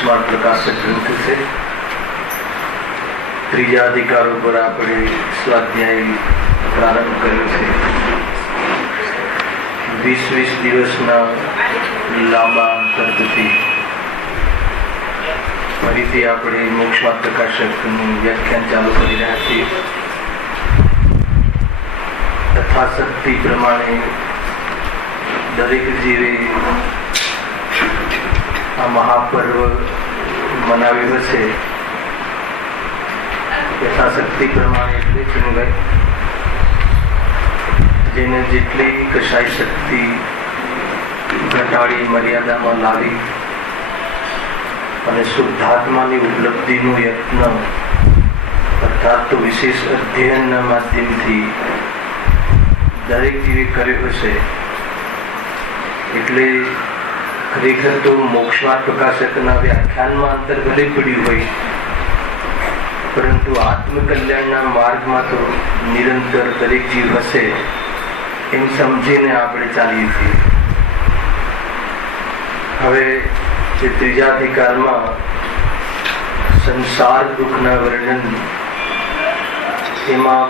મોક્ષમાર્ગ પ્રકાશક ગ્રંથ છે. ત્રીજા અધિકારો પર આપણે સ્વાધ્યાય પ્રારંભ કર્યો છે. 20 દિવસના લાંબા અંતર પછી ફરીથી આપણે મોક્ષમાર્ગ પ્રકાશકનું વ્યાખ્યાન ચાલુ કરી રહ્યા છીએ. યથાશક્તિ પ્રમાણે દરેક જીવે આ મહાપર્વ મનાવ્યું હશે. યથાશક્તિ પ્રમાણે એટલે ચિનુભાઈ જેને જેટલી કશાય શક્તિ ઘટાડી મર્યાદામાં લાવી અને શુદ્ધાત્માની ઉપલબ્ધિનો યત્ન અર્થાત તો વિશેષ અધ્યયનના માધ્યમથી દરેક જીવે કર્યો હશે. એટલે ખરેખર તો મોક્ષમાર્ગ પ્રકાશકના વ્યાખ્યાનમાં અંતર ભલે પડ્યું હોય, પરંતુ આત્મકલ્યાણના માર્ગમાં તો નિરંતર દરેક જીવ હશે એમ સમજીને આપણે ચાલીએ છીએ. હવે જે ત્રીજા અધિકારમાં સંસાર દુઃખના વર્ણન, એમાં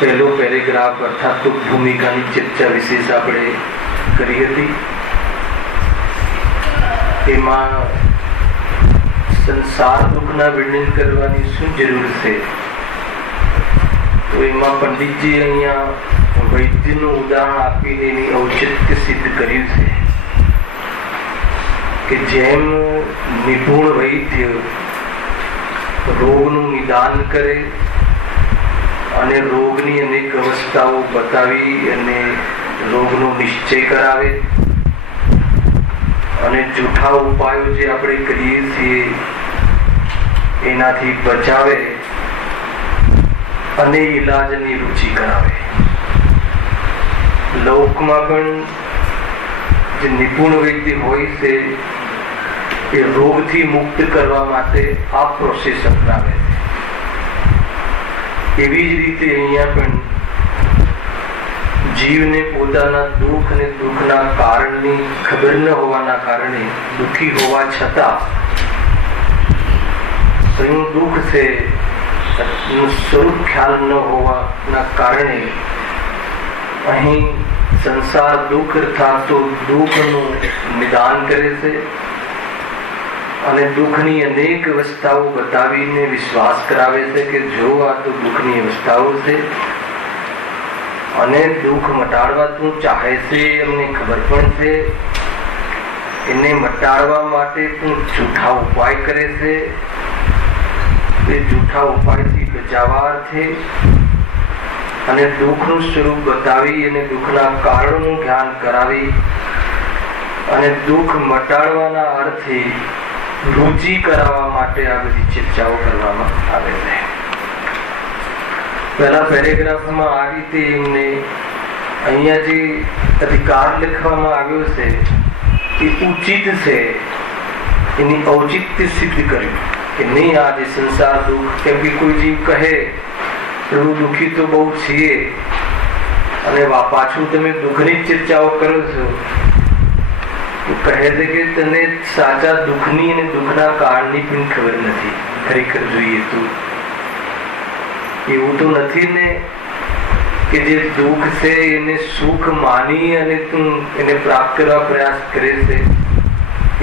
પહેલો પેરેગ્રાફ અર્થાત તો ભૂમિકાની ચર્ચા વિશેષ આપણે કરી હતી. એમાં સંસાર દુઃખના વર્ણન કરવાની શું જરૂર છે, તો એમાં પંડિતજી અહીંયા વૈદ્યનું ઉદાહરણ આપીને એની ઔચિત્ય સિદ્ધ કર્યું છે કે જેમ નિપુણ વૈદ્ય રોગનું નિદાન કરે અને રોગની અનેક અવસ્થાઓ બતાવી અને રોગનો નિશ્ચય કરાવે અને જૂઠા ઉપાયો જે આપણે કરીએ છીએ એનાથી બચાવે અને ઈલાજની રુચિ કરાવે. લોકમાં પણ જે નિપુણ વૈદ્ય હોય છે એ રોગથી મુક્ત કરવા માટે આ પ્રોસેસ અપનાવે છે. એવી જ રીતે અહીંયા પણ જીવને પોતાના દુઃખ અને દુઃખના કારણની ખબર ન હોવાના કારણે દુઃખી હોવા છતાં સ્વયં દુઃખ છે એનું સ્વરૂપ ખ્યાલ ન હોવાના કારણે અહીં સંસાર દુઃખ અર્થાત તો દુઃખનું નિદાન કરે છે અને દુઃખની અનેક અવસ્થાઓ બતાવીને વિશ્વાસ કરાવે છે કે જો આ તો દુઃખની અવસ્થાઓ છે અને દુઃખ મટાડવા તું ચાહે છે, એમને ખબર પણ છે. એને મટાડવા માટે તું જૂઠા ઉપાય કરે છે. એ જૂઠા ઉપાયથી બચાવાર્થે અને દુઃખનું સ્વરૂપ બતાવી અને દુઃખના કારણોનું જ્ઞાન કરાવી અને દુઃખ મટાડવાના અર્થે રુચિ કરાવવા માટે આ બધી ચર્ચાઓ કરવામાં આવે છે. પહેલા પેરેગ્રાફમાં આ રીતે એમને અહીંયા જે અધિકાર લખવામાં આવ્યો છે એ ઉચિત છે, એની ઔચિત્ય સિદ્ધ કર્યું કે નહીં આ જે સંસાર દુઃખ, કેમ કે કોઈ જીવ કહે પ્રભુ દુઃખી તો બહુ છીએ અને પાછું તમે દુઃખની ચર્ચાઓ કરો છો, કહે છે કે તને સાચા દુઃખની અને દુઃખના કારણની પણ ખબર નથી. ખરેખર જોઈએ તો એવું તો નથી ને કે જે દુઃખ છે એને સુખ માની અને તું એને પ્રાપ્ત કરવા પ્રયાસ કરે છે.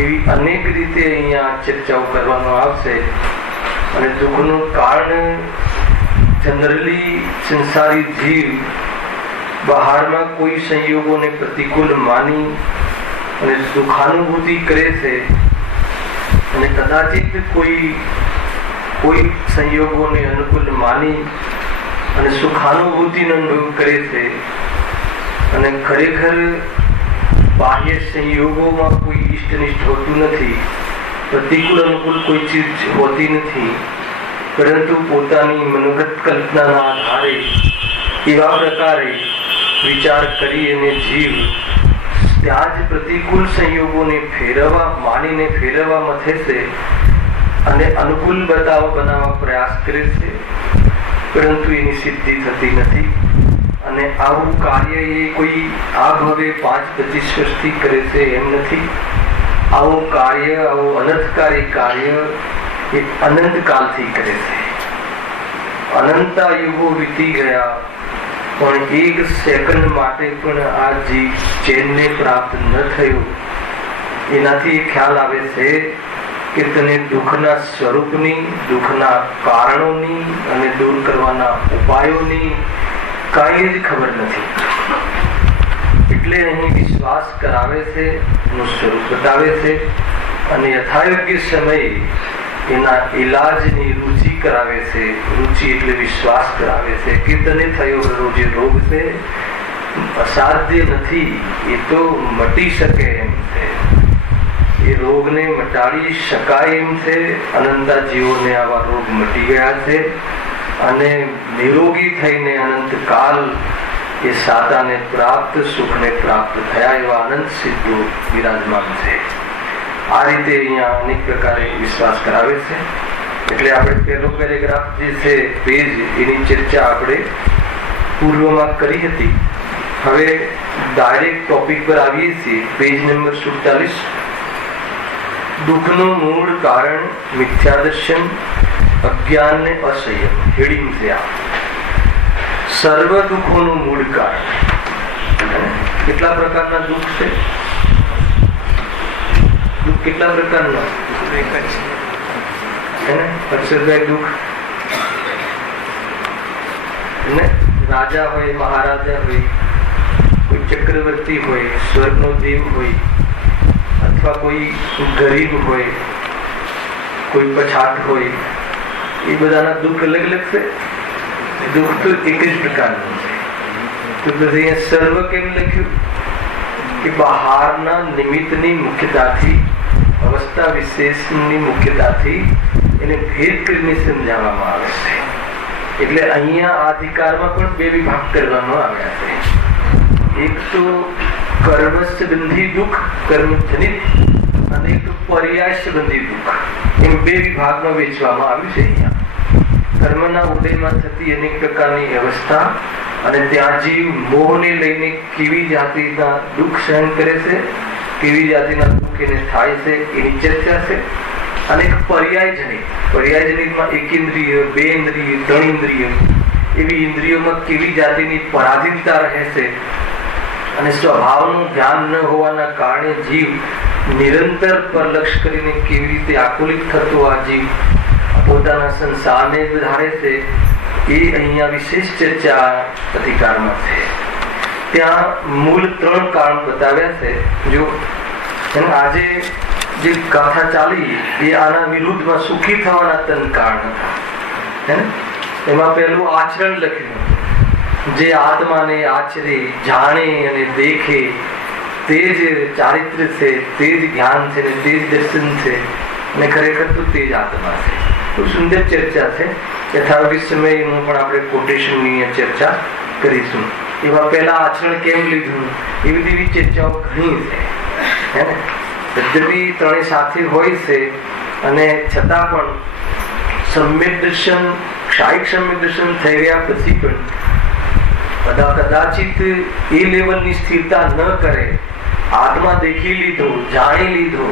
એવી અનેક રીતે અહીંયા ચર્ચાઓ કરવામાં આવશે. અને દુઃખનું કારણ જનરલી સંસારી જીવ બહારના કોઈ સંયોગોને પ્રતિકૂળ માની અને સુખાનુભૂતિ કરે છે અને કદાચિત કોઈ સંયોગોને અનુકૂળ માની અને સુખાનુભૂતિનો અનુભવ કરે છે. અને ખરેખર બાહ્ય સંયોગોમાં કોઈ ઇષ્ટનિષ્ઠ હોતું નથી, પ્રતિકૂળ અનુકૂળ કોઈ ચીજ હોતી નથી, પરંતુ પોતાની મનોગત કલ્પનાના આધારે એવા પ્રકારે વિચાર કરી અને જીવ ત્યાં જ પ્રતિકૂળ સંયોગોને માનીને ફેરવવા મથે છે અને અનુકૂળ બનાવવા પ્રયાસ કરે છે, પરંતુ એની સિદ્ધિ થતી નથી. અને આવું કાર્ય એ કોઈ આ ભવે 5-25 વર્ષથી કરે છે એમ નથી. આવું કાર્ય, આવું અનર્થકારી કાર્ય એ અનંત કાલથી કરે છે. અનંતા યુગો વીતી ગયા પણ એક સેકન્ડ માટે પણ આ જીવ ચેનને પ્રાપ્ત ન થયું. એનાથી ખ્યાલ આવે છે કે તને દુઃખના સ્વરૂપની, દુઃખના કારણોની અને દૂર કરવાના ઉપાયોની કાંઈ જ ખબર નથી. એટલે અહીં વિશ્વાસ કરાવે છે, એનું સ્વરૂપ બતાવે છે અને યથાયોગ્ય સમયે એના ઈલાજની રુચિ કરાવે છે. રુચિ એટલે વિશ્વાસ કરાવે છે કે તને થયો જે રોગ છે અસાધ્ય નથી, એ તો મટી શકે એમ છે. એ રોગને મટાડી શકાય એમ છે. અનંતા જીવોને આવા રોગ મટી ગયા છે અને નિરોગી થઈને અનંત કાલ એ સાતાને પ્રાપ્ત, સુખને પ્રાપ્ત થયા એવા અનંત સિદ્ધો વિરાજમાન છે. આ રીતે અહીંયા અનેક પ્રકારે વિશ્વાસ કરાવે છે. એટલે આપણે પહેલો પેરેગ્રાફ જે છે પેજ, એની ચર્ચા આપણે પૂર્વમાં કરી હતી. હવે ડાયરેક્ટ ટોપિક પર આવીએ છીએ. Page number 47. દુઃખનું મૂળ કારણ મિથ્યાદર્શન, અજ્ઞાન ને અસંયમ. હેડિંગ છે આ. સર્વ દુઃખોનું મૂળ કારણ. કેટલા પ્રકારના દુઃખ છે? દુઃખ કેટલા પ્રકારના? અક્ષરભાઈ, દુઃખ રાજા હોય, મહારાજા હોય, કોઈ ચક્રવર્તી હોય, સ્વર્ગનો દેવ હોય, અથવા કોઈ ગરીબ હોય, કોઈ પછાત હોય, એ બધાના દુઃખ અલગ અલગ છે. દુઃખ તો એક જ પ્રકારનું છે. તો પછી અહીંયા સર્વ કેમ લખ્યું? કે બહારના નિમિત્તની મુખ્યતાથી, અવસ્થા વિશેષની મુખ્યતાથી એને ભેદ કરીને સમજાવવામાં આવે છે. એટલે અહીંયા આ અધિકારમાં પણ બે વિભાગ કરવામાં આવ્યા છે. એક તો કર્મ સંબંધી દુઃખ, કર્મજનિત, અને એક પર્યાય સંબંધી દુઃખ, એમ બે વિભાગમાં વેચવામાં આવ્યું છે. અહીંયા કર્મના ઉદયમાં થતી અનેક પ્રકારની અવસ્થા અને ત્યાં જીવ મોહને લઈને કેવી જાતિના દુઃખ સહન કરે છે, કેવી જાતિના દુઃખ એને થાય છે, એની ચર્ચા છે. અને એક પર્યાયજનિત, પર્યાયજનિતમાં એક ઇન્દ્રિય, બે ઇન્દ્રિય, ત્રણ ઇન્દ્રિય, એવી ઇન્દ્રિયોમાં કેવી જાતિની પરાધીનતા રહે છે અને સ્વભાવનું ધ્યાન ન હોવાના કારણે જીવ નિરંતર પરલક્ષ કરીને કેવી રીતે આકુલિત થતો આ જીવ પોતાના સંસારને વધારે છે, એ અહીંયા વિશેષ ચર્ચા અધિકારમાં છે. ત્યાં મૂળ 3 કારણ બતાવ્યા છે. જો આજે જે ગાથા ચાલી એ આના વિરુદ્ધમાં સુખી થવાના 3 કારણ હતા. એમાં પહેલું આચરણ લખ્યું. જે આત્માને આચરે, જાણે અને દેખે તે જ ચારિત્ર છે, તે જ જ્ઞાન છે, તે જ દર્શન છે, અને ખરેખર તો તે જ આત્મા છે. ખૂબ સુંદર ચર્ચા છે. યથાવત સમયનું પણ આપણે કોટેશનની ચર્ચા કરીશું. એમાં પહેલા આચરણ કેમ લીધું, એવી એવી ચર્ચાઓ ઘણી છે. પદ્ધતિ ત્રણેય સાથે હોય છે અને છતાં પણ સમ્યક દર્શન, ક્ષાયિક સમ્યક દર્શન થઈ ગયા પછી પણ કદાચિત એ લેવલની સ્થિરતા ન કરે. આત્મા દેખી લીધો, જાણી લીધો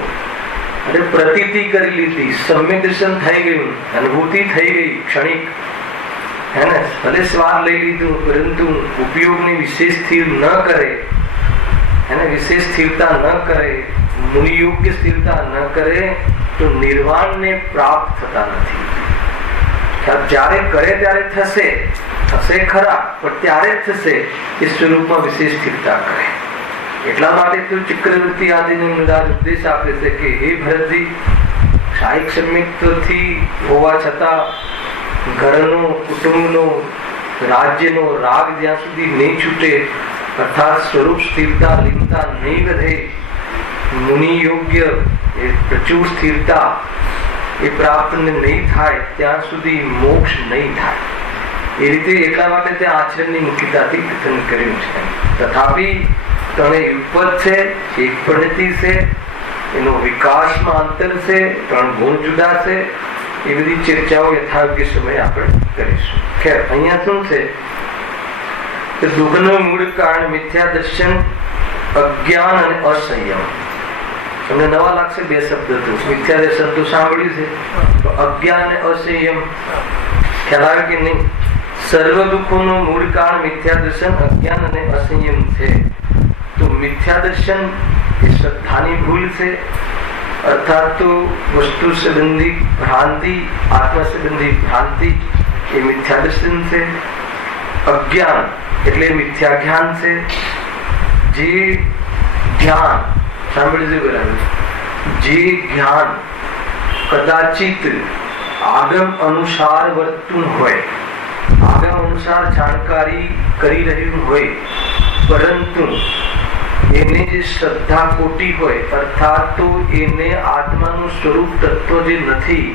અને પ્રતીતિ કરી લીધી, સમ્યક દર્શન થઈ ગયું, અનુભૂતિ થઈ ગઈ ક્ષણિક, ભલે સ્વાદ લઈ લીધું પરંતુ ઉપયોગની વિશેષ સ્થિર ન કરે, વિશેષ સ્થિરતા ન કરે, મુનિ યોગ્ય સ્થિરતા ન કરે તો નિર્વાણને પ્રાપ્ત થતા નથી. જ્યારે કરે ત્યારે થશે ખરા, પણ ત્યારે જ થશે એ સ્વરૂપમાં વિશેષ સ્થિરતા કરે. એટલા માટે તો ચક્રવર્તી આદિને બધા ઉપદેશ આપે છે કે હે ભરતજી, ક્ષાયિક સમ્યકથી હોવા છતાં ઘરનો, કુટુંબનો, રાજ્યનો રાગ જ્યાં સુધી નહીં છૂટે, અર્થાત સ્વરૂપ સ્થિરતા, લીનતા નહીં વધે, મુનિ યોગ્ય એ પ્રચુર સ્થિરતા એ પ્રાપ્ત નહીં થાય ત્યાં સુધી મોક્ષ નહીં થાય. એ રીતે એટલા માટે ત્યાં આચરણની મુખ્યતાથી કથન કર્યું છે. તથાપિ ત્રણેય યુગપદ છે, એક પરિણતિ છે, એનો વિકાસમાં અંતર છે, 3 ગુણ જુદા છે. એ બધી ચર્ચાઓ યથાયોગ્ય સમય આપણે કરીશું. ખેર, અહીંયા શું છે કે દુઃખનું મૂળ કારણ મિથ્યા દર્શન, અજ્ઞાન અને અસંયમ. તમને નવા લાગશે બે શબ્દ તો મિથ્યા દર્શન તો સાંભળ્યું છે, તો અજ્ઞાન ને અસંયમ ખ્યાલ આવે કે નહીં? સર્વ દુઃખોનું મૂળ કારણ મિથ્યા દર્શન, અજ્ઞાન અને અસંયમ છે. તો મિથ્યા દર્શન એ શ્રદ્ધાની ભૂલ છે, અર્થાત તો વસ્તુ સંબંધી ભ્રાંતિ, આત્મા સંબંધી ભ્રાંતિ એ મિથ્યા દર્શન છે. અજ્ઞાન એટલે મિથ્યા જ્ઞાન છે. જે જ્ઞાન સાંભળજો બરાબર, જે જ્ઞાન કદાચિત આગમ અનુસાર વર્તતું હોય, આગમ અનુસાર જાણકારી કરી રહ્યું હોય, પરંતુ એને જે શ્રદ્ધા ખોટી હોય, અર્થાત તો એને આત્માનું સ્વરૂપ તત્વ જે નથી,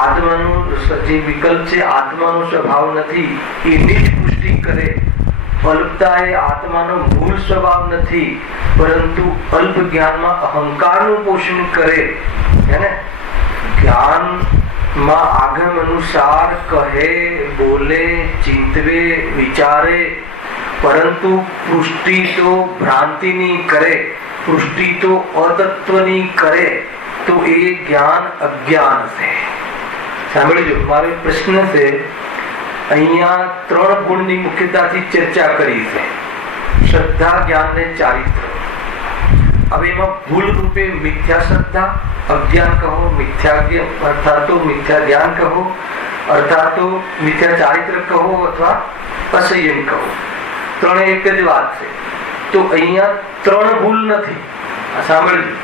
આત્માનું જે વિકલ્પ છે, આત્માનો સ્વભાવ નથી, એની જ પુષ્ટિ કરે. અલ્પતા એ આત્માનો મૂળ સ્વભાવ નથી, પરંતુ અલ્પ જ્ઞાનમાં અહંકારનું પોષણ કરે. હે જ્ઞાનમાં આગમ અનુસાર કહે, બોલે, ચિંતવે, વિચારે, પરંતુ પુષ્ટિ તો ભ્રાંતિની કરે, પુષ્ટિ તો અતત્વની કરે, તો એ જ્ઞાન અજ્ઞાન છે. સાંભળજો, મારો પ્રશ્ન છે, અહીંયા 3 ગુણની મુખ્યતાથી ચર્ચા કરી છે: શ્રદ્ધા, જ્ઞાન ને ચારિત્ર. હવે એમાં ભૂલ રૂપે મિથ્યા શ્રદ્ધા, અજ્ઞાન કહો, મિથ્યા જ્ઞાન અર્થાત તો મિથ્યા જ્ઞાન કહો, અર્થાત તો મિથ્યા ચારિત્ર કહો, અથવા અસંયમ કહો, ત્રણે એક જ વાત છે. તો અહીંયા 3 ભૂલ નથી. સાંભળજો,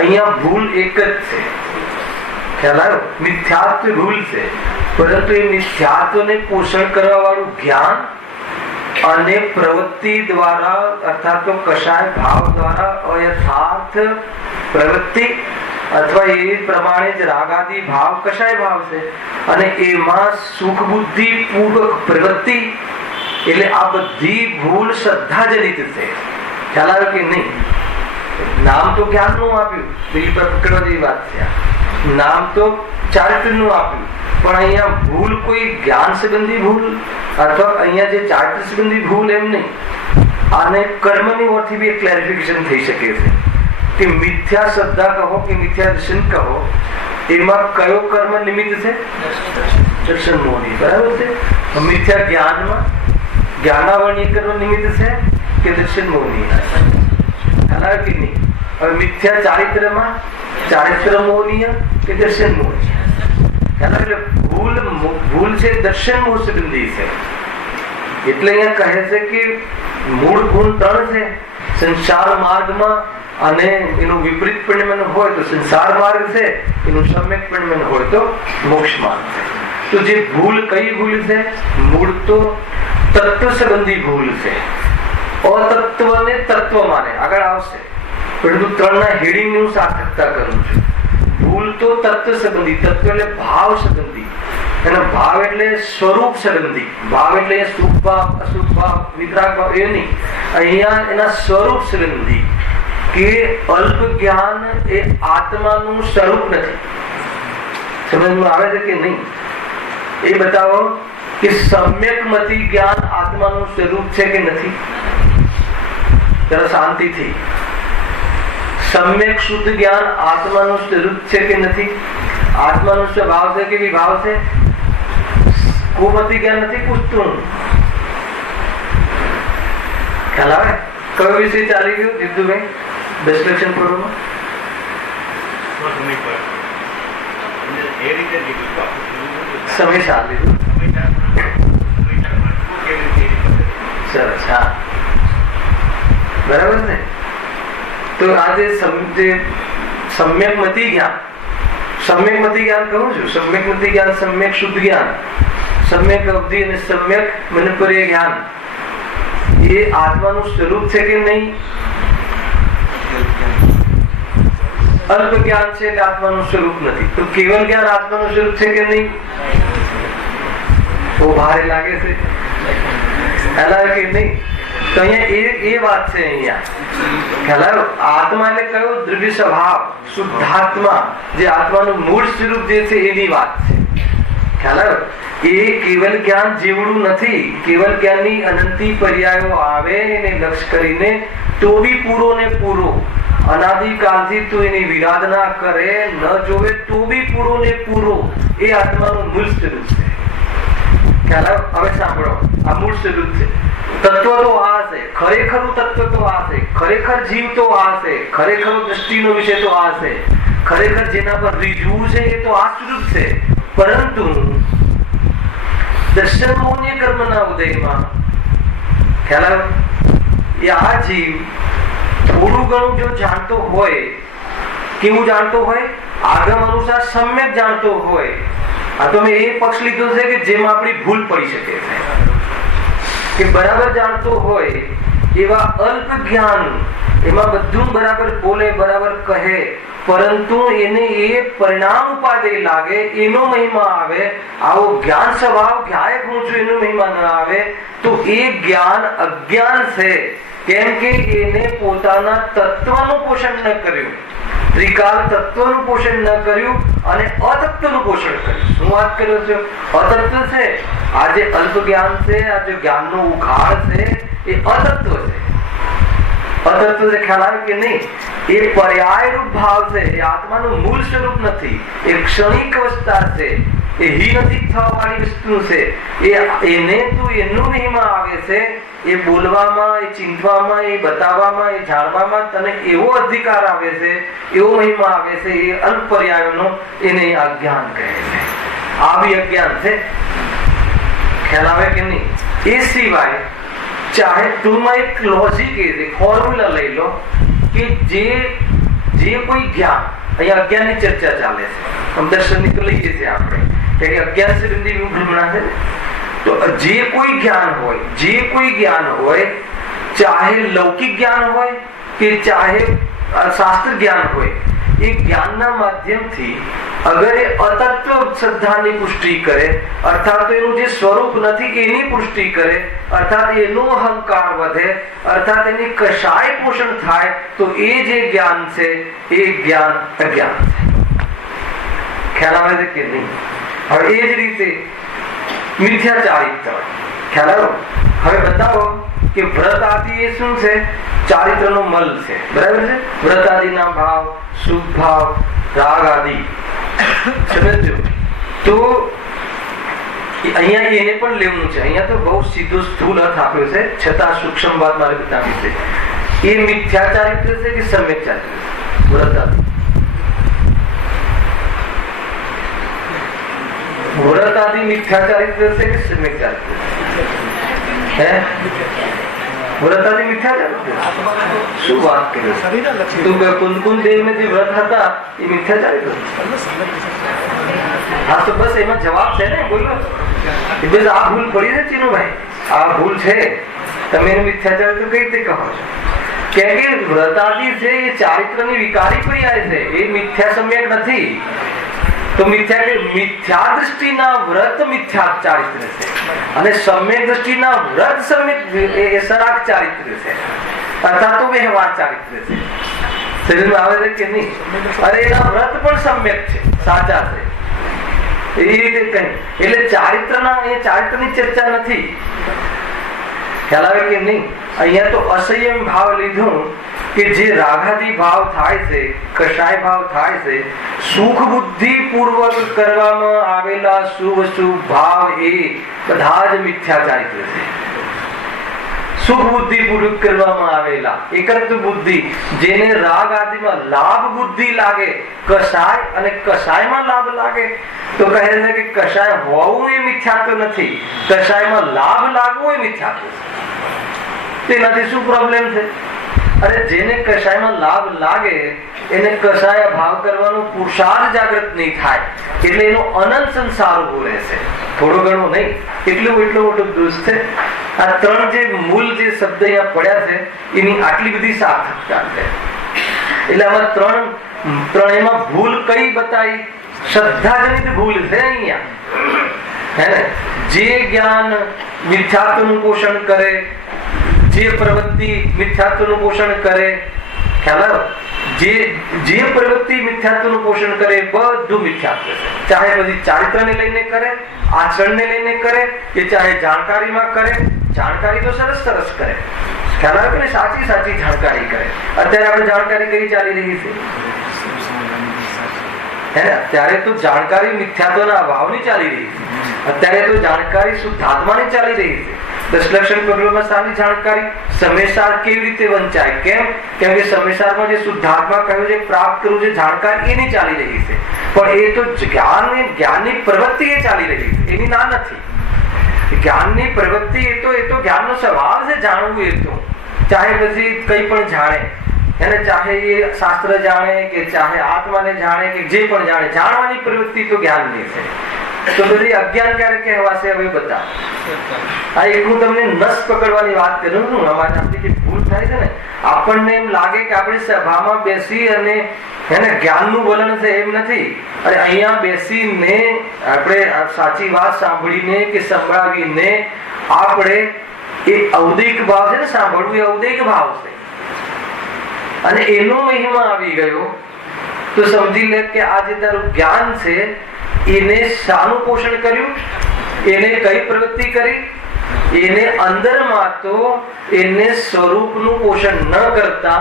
અહીંયા ભૂલ એક જ છે. ખ્યાલ આવ્યો? મિથ્યાત્વ ભૂલ છે, પરંતુ એ મિથ્યાત્વને પોષણ કરવા વાળું જ્ઞાન અને પ્રવૃત્તિ દ્વારા, અર્થાત તો કશાય ભાવ દ્વારા અયથાર્થ પ્રવૃત્તિ, અથવા એ પ્રમાણે જ રાગાદી ભાવ, કશાય ભાવ છે, અને એમાં સુખ બુદ્ધિ પૂર્વક પ્રવૃત્તિ, એટલે આ બધી ભૂલ શ્રદ્ધાજનિત છે. ખ્યાલ આવ્યો કે નહીં? નામ તો જ્ઞાનનું આપ્યું, દિલ પર પકડવા જેવી વાત છે. નામ તો ચારિત્રનું આપ્યું, પણ અહીંયા ભૂલ કોઈ જ્ઞાન સંબંધી ભૂલ, અથવા અહીંયા જે ચારિત્ર સંબંધી ભૂલ એમ નહીં. આને કર્મની ઓરથી બી ક્લેરિફિકેશન થઈ શકે છે કે મિથ્યા શ્રદ્ધા કહો કે મિથ્યા દર્શન કહો, એમાં કયો કર્મ નિમિત્ત છે? દર્શન મોહની. બરાબર છે? મિથ્યા જ્ઞાનમાં જ્ઞાનાવરણીય કર્મ નિમિત્ત છે કે દર્શન મોહની? કે નહીં? હવે મિથ્યા ચારિત્રમાં ચારિત્ર મોહનીય કે દર્શન મોહનીય? એટલે ભૂલ છે દર્શન મોહ સંબંધી છે. એટલે અહીંયા કહે છે કે મૂળ ગુણ 3 છે સંસાર માર્ગમાં, અને એનું વિપરીત પરિણમન હોય તો સંસાર માર્ગ છે, એનું સમ્યક પરિણમન હોય તો મોક્ષ માર્ગ છે. તો જે ભૂલ કઈ ભૂલ છે? મૂળ તો તત્વ સંબંધી ભૂલ છે. અતત્વને તત્વ માને, આગળ આવશે, પરંતુ 3ના હેડિંગ હું સાર્થકતા કરું છું. ભૂલ તો તત્વ સંબંધી, તત્વ એટલે ભાવ સંબંધી, અને ભાવ એટલે સ્વરૂપ સંબંધી. ભાવ એટલે સુખ ભાવ, અસુખ ભાવ, વિતરાગ ભાવ, એ નહીં. અહીંયા એના સ્વરૂપ સંબંધી, કે અલ્પ જ્ઞાન એ આત્માનું સ્વરૂપ નથી. સમજમાં આવે છે કે નહીં? એ બતાવો કે સમ્યક મતિ જ્ઞાન આત્માનું સ્વરૂપ છે કે નથી? જરા શાંતિથી. સમ્યક શુદ્ધ જ્ઞાન આત્માનું સ્વરૂપ છે કે નથી? આત્માનો સ્વભાવ છે કે વિભાવ છે? કુમતિ જ્ઞાન નથી પૂછતું. ખ્યાલ આવે? કયો વિષય ચાલી ગયો જીતુભાઈ દશલક્ષણ પૂર્વમાં? સમય સાર લીધું. સરસ. હા, બરાબર ને? તો આજે સમ્યક મતિ જ્ઞાન, સમ્યક મતિ જ્ઞાન કહું છું. સમ્યક મતિ જ્ઞાન, સમ્યક શુદ્ધ જ્ઞાન, સમ્યક અવધિ અને સમ્યક મનપર્ય જ્ઞાન, એ આત્માનું સ્વરૂપ છે કે નહીં? અલ્પ જ્ઞાન છે એટલે આત્માનું સ્વરૂપ નથી. તો કેવલ જ્ઞાન આત્માનું સ્વરૂપ છે કે નહીં? બહુ ભારે લાગે છે, કે નહીં? તો અહીંયા એ વાત છે. અહીંયા આત્મા એટલે કયો? દ્રવ્ય સ્વભાવ, શુદ્ધાત્મા, જે આત્માનું મૂળ સ્વરૂપ જે છે એની વાત છે. ખ્યાલ આવ્યો? એ કેવલ જ્ઞાન જેવડું નથી. કેવલ જ્ઞાનની અનંતી પર્યાયો આવે એને લક્ષ કરીને તો બી પૂરો ને પૂરો અનાદિકાળથી તું એની વિરાધના કરે, ન જોવે તો બી પૂરો ને પૂરો એ આત્માનું મૂળ સ્વરૂપ છે. ખ્યાલ હવે સાંભળો, આ મૂળ સ્વરૂપ છે. તત્વ તો આ છે, ખરેખરું તત્વ તો આ છે, ખરેખર જીવ તો આ છે, ખરેખર દ્રષ્ટિનો વિષય તો આ છે, ખરેખર જેના પર રીઝવું છે એ તો આ સ્વરૂપ છે. પરંતુ દર્શન મોહનીય કર્મના ઉદયમાં ખ્યાલ એ આ જીવ થોડું ઘણું જો જાણતો હોય, કેવું જાણતો હોય? આગમ અનુસાર સમ્યક જાણતો હોય. આ તો મેં એ પક્ષ લીધો છે કે જેમાં આપણી ભૂલ પડી શકે છે, કે બરાબર જાણતો હોય એવા અલ્પ જ્ઞાન, એમાં બધું બરાબર બોલે, બરાબર કહે, પરંતુ એને એ પરિણામ ઉપાદેય લાગે, એનો મહિમા આવે. આવો જ્ઞાન સ્વભાવ જ્ઞાયક હું છું એનો મહિમા ન આવે તો એ જ્ઞાન અજ્ઞાન છે. કેમ કે એને પોતાના તત્વનું પોષણ ન કર્યું, ત્રિકાલ તત્વનું પોષણ ન કર્યું અને અતત્વનું પોષણ કર્યું. શું વાત કર્યો છે? અતત્વ છે. આ જે અલ્પ જ્ઞાન છે, આ જે જ્ઞાનનો ઉઘાડ છે એ અતત્વ છે. અતત્વ છે, ખ્યાલ આવે કે નહીં? એ પર્યાય રૂપ ભાવ છે, એ આત્માનું મૂળ સ્વરૂપ નથી, એ ક્ષણિક અવસ્થા છે, એ હિનથી થવા વાળી વસ્તુ છે. એને તું એનું મહિમા આવે છે, એ બોલવામાં, એ ચિંતવામાં, એ બતાવવામાં, એ જાણવામાં તને એવો અધિકાર આવે છે, એવો મહિમા આવે છે, એ અલ્પ પર્યાયોનો, એને અજ્ઞાન કહે છે. આ બી અજ્ઞાન છે. ખ્યાલ આવે કે નહીં? એ સિવાય ચાહે તુમાં એક લોજિક, એક ફોર્મ્યુલા લઈ લો કે જે કોઈ જ્ઞાન, અહીંયા અજ્ઞાનની ચર્ચા ચાલે છે, દર્શનની તો લઈએ છીએ આપણે કે અજ્ઞાન છે બિંદી ભ્રમણા છે. તો જે કોઈ જ્ઞાન હોય, જે કોઈ જ્ઞાન હોય, ચાહે લૌકિક જ્ઞાન હોય કે ચાહે શાસ્ત્ર જ્ઞાન હોય, એ જ્ઞાનના માધ્યમથી અગર એ અતત્વ શ્રદ્ધાની પુષ્ટિ કરે, અર્થાત એનું જે સ્વરૂપ નથી એની પુષ્ટિ કરે, અર્થાત એનો અહંકાર વધે, અર્થાત એની કશાય પોષણ થાય, તો એ જે જ્ઞાન છે એ જ્ઞાન અજ્ઞાન છે. ખ્યાલ આવે છે કે નહીં? હવે એ જ રીતે મિથ્યાચારિત્ર, ખ્યાલ આવ્યો? હવે બતાવો કે વ્રત આદિ એ શું છે? ચારિત્રનો મલ છે, બરાબર છે? વ્રત આદિના ભાવ, શુભ ભાવ, રાગ આદિ સમજો. તો અહીંયા એને પણ લેવું છે. અહીંયા તો બહુ સીધો સ્થૂલ અર્થ આપ્યો છે, છતાં સૂક્ષ્મ વાત મારે બતાવી છે. એ મિથ્યા ચારિત્ર છે કે સમ્યક ચારિત્ર છે? વ્રત આદિ, વ્રત આદિ મિથ્યા ચારિત્ર છે કે સમ્યક ચારિત્ર છે? વ્રત આદિ મિથ્યા ચારિત્ર. શું વાત કરે? કુંદકુંદ દેવ ને જે વ્રત હતા એ મિથ્યા ચારિત્ર. હા તો બસ એમાં જવાબ છે ને, બોલો. બસ આ ભૂલ પડી છે ચીનુભાઈ, આ ભૂલ છે. તમે એનું મિથ્યા ચારિત્ર કઈ રીતે કહો છો? કેમ કે વ્રત આદિ છે એ ચારિત્રની વિકારી પર્યાય છે, એ મિથ્યા સમ્યક નથી. તો મિથ્યા દ્રષ્ટિના વ્રત મિથ્યા ચારિત્ર છે અને સમ્યક દ્રષ્ટિના વ્રત સમ્યક એ સરાગ ચારિત્ર છે, અર્થાત તો વ્યવહાર ચારિત્ર છે. શરીરમાં આવે છે કે નહીં? અરે એના વ્રત પણ સમ્યક છે, સાચા છે. એ રીતે કઈ એટલે ચારિત્રના, એ ચારિત્રની ચર્ચા નથી. ખ્યાલ આવે કે નહીં? અહીંયા તો અસંયમ ભાવ લીધું કે જે રાગાદી ભાવ થાય છે, કષાય ભાવ થાય છે, સુખ બુદ્ધિ પૂર્વક કરવામાં આવેલા શુભ શુભ ભાવ એ બધા જ મિથ્યા ચારિત્ર છે. સુખ બુદ્ધિ પૂર્વક કરવામાં આવેલા એકત્વ બુદ્ધિ, જેને રાગ આદિમાં લાભ બુદ્ધિ લાગે, કષાય અને કષાયમાં લાભ લાગે, તો કહે છે કે કષાય હોવું એ મિથ્યાત્વ નથી, કષાયમાં લાભ લાગવો એ મિથ્યાત્વ છે. તેનાથી શું પ્રોબ્લેમ છે? અરે જેને કષાયમાં લાભ લાગે એને કષાય ભાવ કરવાનો પુરુષાર્થ જાગૃત નહીં થાય, એટલે એનો અનંત સંસાર ઉભો રહેશે. થોડો ઘણો નહીં, એટલો મોટો દોષ છે. આ ત્રણ જે મૂળ જે શબ્દ અહીંયા પડ્યા છે એની આટલી બધી સાર્થકતા છે. એટલે આમાં ત્રણ એમાં ભૂલ કઈ બતાવી? શ્રદ્ધાજનિત ભૂલ છે અહીંયા, હે ને? જે જ્ઞાન મિથ્યાત્વનું પોષણ કરે, જે પ્રવૃત્તિ મિથ્યાત્વનું પોષણ કરે, ખ્યાલ આવ્યો? જે પ્રવૃત્તિ મિથ્યાત્વનું પોષણ કરે બધું મિથ્યાત્વ છે. ચાહે પછી ચારિત્રને લઈને કરે, આચરણને લઈને કરે, કે ચાહે જાણકારીમાં કરે. જાણકારી તો સરસ કરે, ખ્યાલ આવે કે સાચી સાચી જાણકારી કરે. અત્યારે આપણે જાણકારી કઈ ચાલી રહી છે? અત્યારે તો જાણકારી મિથ્યાત્વના અભાવની ચાલી રહી છે. અત્યારે તો જાણકારી શુદ્ધ આત્માની ચાલી રહી છે. 10 લક્ષણ પગલોમાં સારી જાણકારી. સમયસાર કેવી રીતે વંચાય? કેમ કે સમયસારમાં જે શુદ્ધાત્મા કહ્યું છે પ્રાપ્ત કરવું છે જાણકારી એની ચાલી રહી છે. પણ એ તો જ્ઞાનની પ્રવૃત્તિ એ ચાલી રહી છે, એની ના નથી. જ્ઞાનની પ્રવૃત્તિ એ તો જ્ઞાનનો સ્વભાવ છે જાણવું. એ તો ચાહે પછી કઈ પણ જાણે, એને ચાહે એ શાસ્ત્ર જાણે કે ચાહે આત્માને જાણે કે જે પણ જાણે, જાણવાની પ્રવૃત્તિ તો જ્ઞાનની છે. તો બધી અજ્ઞાન ક્યારે કહેવાશે? હવે બધા આ એક હું તમને નસ પકડવાની વાત કરું છું. અમારે આપણી જે ભૂલ થાય છે ને, આપણને એમ લાગે કે આપણે સભામાં બેસી અને એને જ્ઞાનનું વલણ છે, એમ નથી. અરે અહીંયા બેસીને આપણે સાચી વાત સાંભળીને કે સંભળાવીને આપણે એ ઔદિક ભાવ છે ને, સાંભળવું એ ઔદિક ભાવ છે. અને એનો મહિમા આવી ગયો તો સમજી લે કે આ જે તારું જ્ઞાન છે એને શાનું પોષણ કર્યું? એને કઈ પ્રવૃત્તિ કરી? એને અંદરમાં તો એને સ્વરૂપનું પોષણ ન કરતા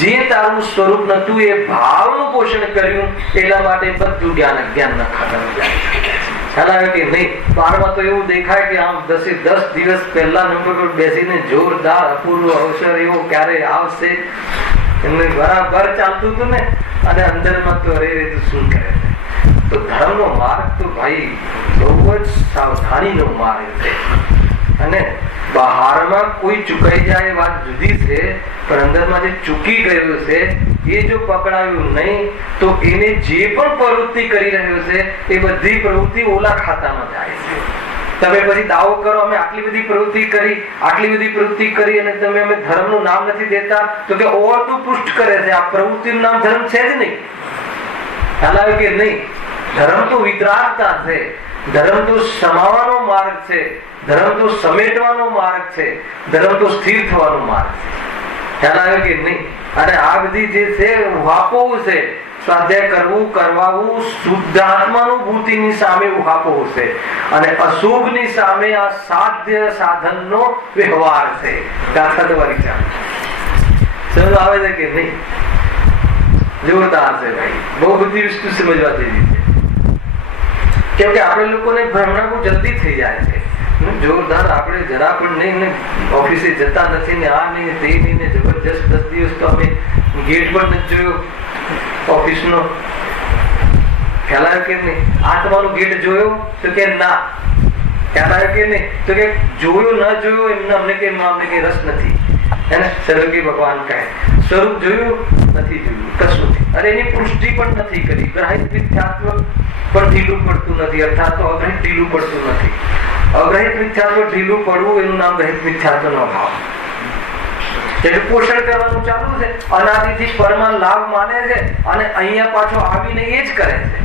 જે તારું સ્વરૂપ નતું એ ભાવનું પોષણ કર્યું. એટલા માટે બધું જ્ઞાન અજ્ઞાન ન ખતમ જાય. ખ્યાલ આવે કે નહીં? બારમાં તો એવું દેખાય કે આમ 10 દિવસ પહેલા નંબર પર બેસીને જોરદાર અપૂર્વ અવસર એવો ક્યારે આવશે એમને બરાબર ચાલતું હતું ને, અને અંદરમાં તો અરે શું કરે. તો ધર્મનો માર્ગ તો ભાઈ બહુ જ સાવધાનીનો માર્ગ છે. અને બહારમાં કોઈ ચૂકાઈ જાય વાત જુદી છે, પણ અંદરમાં જે ચૂકી ગયું છે એ જો પકડાયું નહીં તો એને જે પણ પ્રવૃત્તિ કરી રહ્યો છે એ બધી પ્રવૃત્તિ ઓલા ખાતામાં જાય છે. તમે પછી દાવો કરો અમે આટલી બધી પ્રવૃત્તિ કરી અને તમે અમે ધર્મનું નામ નથી દેતા, તો કે ઓવરતું પુષ્ટ કરે છે. આ પ્રવૃત્તિનું નામ ધર્મ છે જ નહીં. ખ્યાલ આવે કે નહીં? ધર્મ તો વિતરાગતા છે, ધર્મ તો સમાવાનો માર્ગ છે, ધર્મ તો સમેટવાનો માર્ગ છે, ધર્મ તો સ્થિર થવાનો માર્ગ છે. ખ્યાલ આવે કે નહીં? અને આ બધી જે છે ઉહાપોવું છે, સ્વાધ્યાય કરવું, કરવાવું, શુદ્ધ આત્માનુભૂતિની સામે ઉહાપોવું છે, અને અશુભની સામે આ સાધ્ય સાધનનો વ્યવહાર છે. ગાથા તમારી ચાલે સમજ આવે છે કે નહીં? જોરદાર છે ભાઈ. બહુ બધી વસ્તુ સમજવા જેવી છે. કેમ કે આપણે લોકોને ભ્રમણા બહુ જલ્દી થઈ જાય છે. જોરદાર આપણે જરા પણ નહીં, ઓફિસે જતા નથી ને આ નહીં તે નહીં ને જબરજસ્ત 10 દિવસ તો અમે ગેટ પર નથી જોયો ઓફિસનો. ખ્યાલ આવ્યો કે નહીં? આત્માનો ગેટ જોયો તો કે ના. ખ્યાલ આવ્યો કે નહીં? તો કે જોયો ન જોયો એમને અમને કઈ રસ નથી. એને સર્વગી ભગવાન કહે સ્વરૂપ જોયું નથી, જોયું કશું નથી. અરે એની પુષ્ટિ પણ નથી કરી. ગ્રહિત મિથ્યાત્વ પણ ઢીલું પડતું નથી, અર્થાત તો અગ્રહિત ઢીલું પડતું નથી. અગ્રહિત મિથ્યાત્વ ઢીલું પડવું એનું નામ ગ્રહિત મિથ્યાત્વનો અભાવ. એટલે પોષણ કરવાનું ચાલુ છે, અનાદિથી પરમાન લાભ માને છે, અને અહીંયા પાછો આવીને એ જ કરે છે.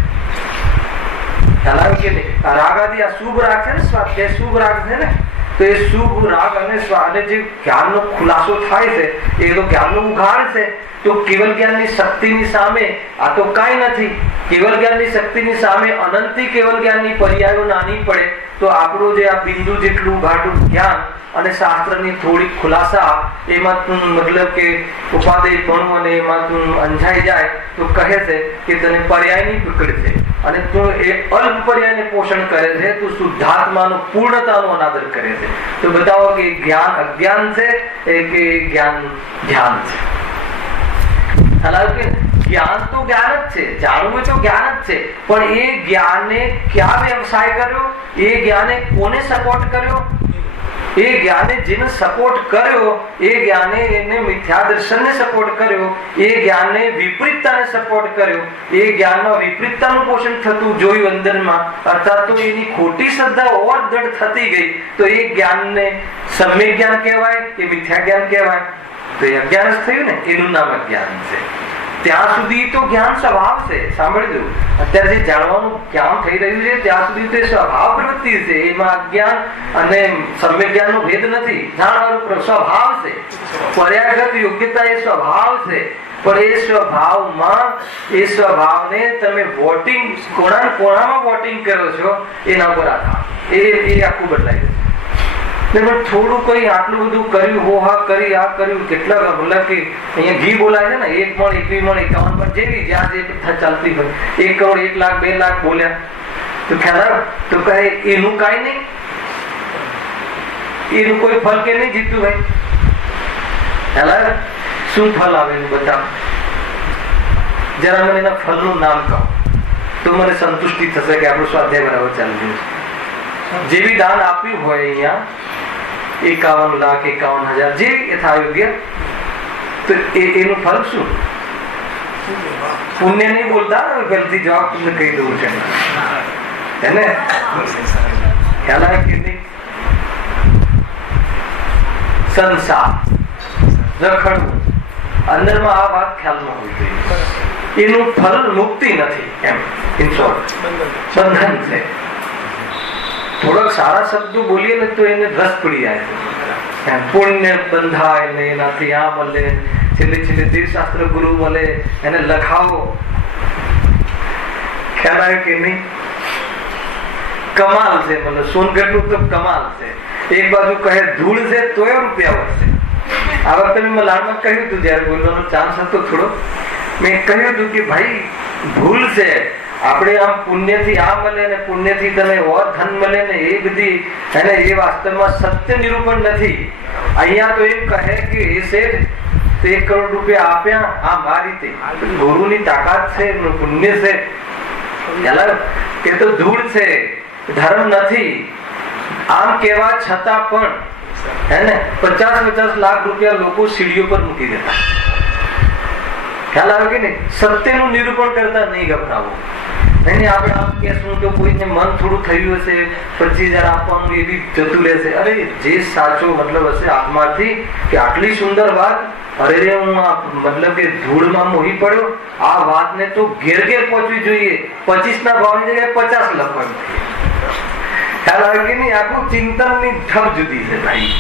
ખ્યાલ આવે કે નહીં? રાગ આદિ આ શુભ રાગ છે ને, સ્વાધ્યાય શુભ રાગ છે ને, તો એ શુભ રાગ અને જે જ્ઞાનનો ખુલાસો થાય છે એ તો જ્ઞાનનો ઉઘાડ છે. તો કેવલ જ્ઞાનની શક્તિની સામે આ તો કાંઈ નથી. કેવલ જ્ઞાનની શક્તિની સામે અનંતી કેવલ જ્ઞાનની પર્યાયો નાની પડે તો આપણું જે આ બિંદુ જેટલું ઉઘાડું જ્ઞાન અને શાસ્ત્રની થોડી ખુલાસા એમાં મતલબ કે ઉપાદેય ભણું અને એમાં તું અંજાઈ જાય તો કહે છે કે તને પર્યાયની પકડ છે, અને તું એ અલ્પ પર્યાયને પોષણ કરે છે, તું શુદ્ધાત્માનો પૂર્ણતાનો અનાદર કરે છે. તો બતાવો કે જ્ઞાન અજ્ઞાન છે કે જ્ઞાન ધ્યાન છે? જ્ઞાન તો જ્ઞાન જ છે, જાણવું તો જ્ઞાન જ છે, પણ એ જ્ઞાને ક્યાં વ્યવસાય કર્યો? એ જ્ઞાને કોને સપોર્ટ કર્યો? એ જ્ઞાને જેને સપોર્ટ કર્યો એ જ્ઞાને એને મિથ્યા દર્શનને સપોર્ટ કર્યો, એ જ્ઞાને વિપરીતતાને સપોર્ટ કર્યો, એ જ્ઞાનમાં વિપરીતતાનું પોષણ થતું જોયું અંદરમાં, અર્થાત તો એની ખોટી શ્રદ્ધા ઓર દૃઢ થતી ગઈ. તો એ જ્ઞાનને સમ્યક જ્ઞાન કહેવાય કે મિથ્યા જ્ઞાન કહેવાય? તો એ અજ્ઞાન જ થયું ને, એનું નામ અજ્ઞાન છે. ત્યાં સુધી તો જ્ઞાન સ્વભાવ છે. સાંભળજો, અત્યારે જે જાણવાનું જ્ઞાન થઈ રહ્યું છે ત્યાં સુધી તો સ્વભાવ પ્રવૃત્તિ છે, એમાં અજ્ઞાન અને સમ્યક જ્ઞાનનો ભેદ નથી. જાણવાનું સ્વભાવ છે, પર્યાગત યોગ્યતા એ સ્વભાવ છે. પણ એ સ્વભાવમાં એ સ્વભાવને તમે વોટિંગ કોણામાં વોટિંગ કરો છો એના પર આધાર એ આખું બદલાય છે. ને પણ થોડું કઈ આટલું બધું કર્યું, હોહા કરી, આ કર્યું, કેટલા મતલબ કે અહીંયા ઘી બોલાય છે ને, 1 મણ 21 મણ 51 મણ જેવી જ્યાં જે ચાલતી હોય, 1 કરોડ 1 લાખ 2 લાખ બોલ્યા તો ખ્યાલ તો કહે એનું કાંઈ નહીં, એનું કોઈ ફળ કે નહીં જીતું ભાઈ. ખ્યાલ શું ફળ આવે એનું બતાવો જરા, મને એના ફળનું નામ કહો તો મને સંતુષ્ટિ થશે કે આપણું સ્વાધ્યાય બરાબર ચાલી રહ્યું છે. જે બી દાન આપ્યું હોય અહીંયા 51 લાખ 51,000 જે યથાયોગ્ય, તો એનું ફળ શું? પુણ્ય નહીં બોલતા, ગલતી જવાબ તમને કહી દઉં છે એને ખ્યાલ આવે કે નહીં? સંસાર રખડવું, અંદરમાં આ વાત ખ્યાલમાં હોવી જોઈએ. એનું ફળ મુક્તિ નથી, એમ ઇન શોર્ટ બંધન છે. થોડાક સારા શબ્દો બોલીએ ને તો એને રસ પડી જાય છે. પુણ્ય બંધાય ને એનાથી આ મળે, છેલ્લે દેવશાસ્ત્ર ગુરુ મળે, એને લખાવો. ખ્યાલ આવે કે નહીં? કમાલ છે, મતલબ સોનગઢ નું તો કમાલ છે. એક બાજુ કહે ધૂળ છે તોય રૂપિયા વધશે. આ વખતે મેં મલાડમાં કહ્યું હતું, જયારે બોલવાનો ચાન્સ હતો થોડો, મેં કહ્યું હતું કે ભાઈ ભૂલ છે, આપણે આમ પુણ્યથી આ મળે ને પુણ્યથી તને ઓર ધન મળે ને એ બધી, એને એ વાસ્તવમાં સત્ય નિરૂપણ નથી. અહીંયા તો એમ કહે કે એ શેઠ 1 કરોડ રૂપિયા આપ્યા, આ મારી રીતે ગુરુની તાકાત છે, પુણ્ય છે. કે તો ધૂળ છે, ધર્મ નથી. આમ કેવા છતાં પણ હે ને 50-50 લાખ રૂપિયા લોકો સીડીઓ પર મૂકી દેતા. ખ્યાલ આવે કે નહીં? સત્યનું નિરૂપણ કરતા નહીં ગભરાવો. નહીં આપણે આમ કહેશું તો કોઈને મન થોડું થયું હશે 25,000 આપવાનું એ બી જતું રહેશે. અરે જે સાચો મતલબ હશે આત્માથી કે આટલી સુંદર વાત, અરે હું મતલબ કે ધૂળમાં મોહી પડ્યો, આ વાતને તો ઘેર ઘેર પહોંચવી જોઈએ. 25 ના ભાવની જગ્યાએ 50 લખવાની. ખ્યાલ આવે કે નહીં? આખું ચિંતનની ઠપ જુદી છે ભાઈ.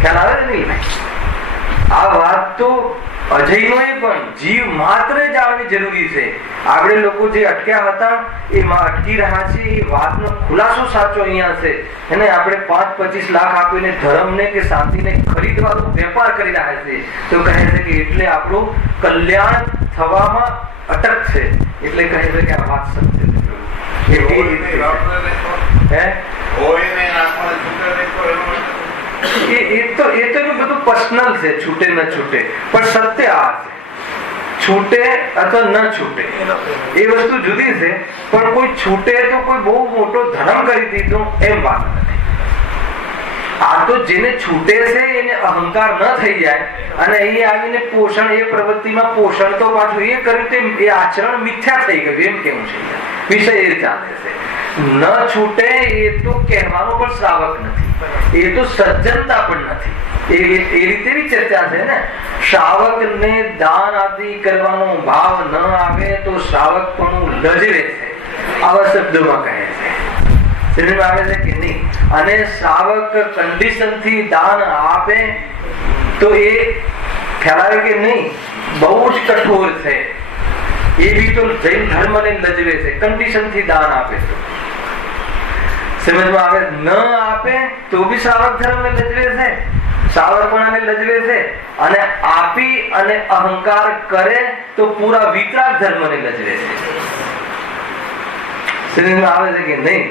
ખ્યાલ આવે નહીં ભાઈ? આ વાત તો અજયનો પણ જીવ માત્ર જાણવી જરૂરી છે. આપણે લોકો જે અટક્યા હતા એમાં અટકી રહ્યા છે. એ વાતનો ખુલાસો સાચો અહીંયા છે. એને આપણે 5-25 લાખ આપીને ધર્મને કે શાંતિને ખરીદવાનો વેપાર કરી રહ્યા છે. તો કહે છે કે એટલે આપણું કલ્યાણ થવામાં અટક છે. એટલે કહે છે કે આ વાત સત્ય છે. બધું પર્સનલ છે, છૂટે ન છૂટે, પણ સત્ય આ છે. છૂટે અથવા ન છૂટે એ વસ્તુ જુદી છે. પણ કોઈ છૂટે તો કોઈ બહુ મોટો ધર્મ કરી દીધો એમ વાત નથી. આ તો જેને છૂટે છે એને અહંકાર ન થઈ જાય અને અહીં આવીને પોષણ, એ પ્રવૃત્તિમાં પોષણ તો પાછું એ કર્યું તે એ આચરણ મિથ્યા થઈ ગયું એમ કેવું છે. વિષય એ ચાલે છે. ન છૂટે એ તો કહેવાનો પણ શ્રાવક નથી, એ તો સજ્જનતા પણ નથી. એ રીતે બી ચર્ચા છે ને. શ્રાવક ને દાન આદિ કરવાનો ભાવ ન આવે તો શ્રાવક પણ લજવે છે, આવા શબ્દોમાં કહે છે. સમજમાં આવે છે કે નહીં? અને શ્રાવક કન્ડિશન થી દાન આપે તો એ ખ્યાલ આવે કે નહીં? બહુ જ કઠોર છે. એ બી તો જૈન ધર્મ ને લજવે છે. કન્ડિશન થી દાન આપે તો સમજમાં આવે, ન આપે તો બી શ્રાવક ધર્મ ને લજવે છે, શ્રાવકપણાને લજવે છે. અને આપી અને અહંકાર કરે તો પૂરા વિતરાગ ધર્મ ને લજવે છે. સમજમાં આવે છે કે નહીં?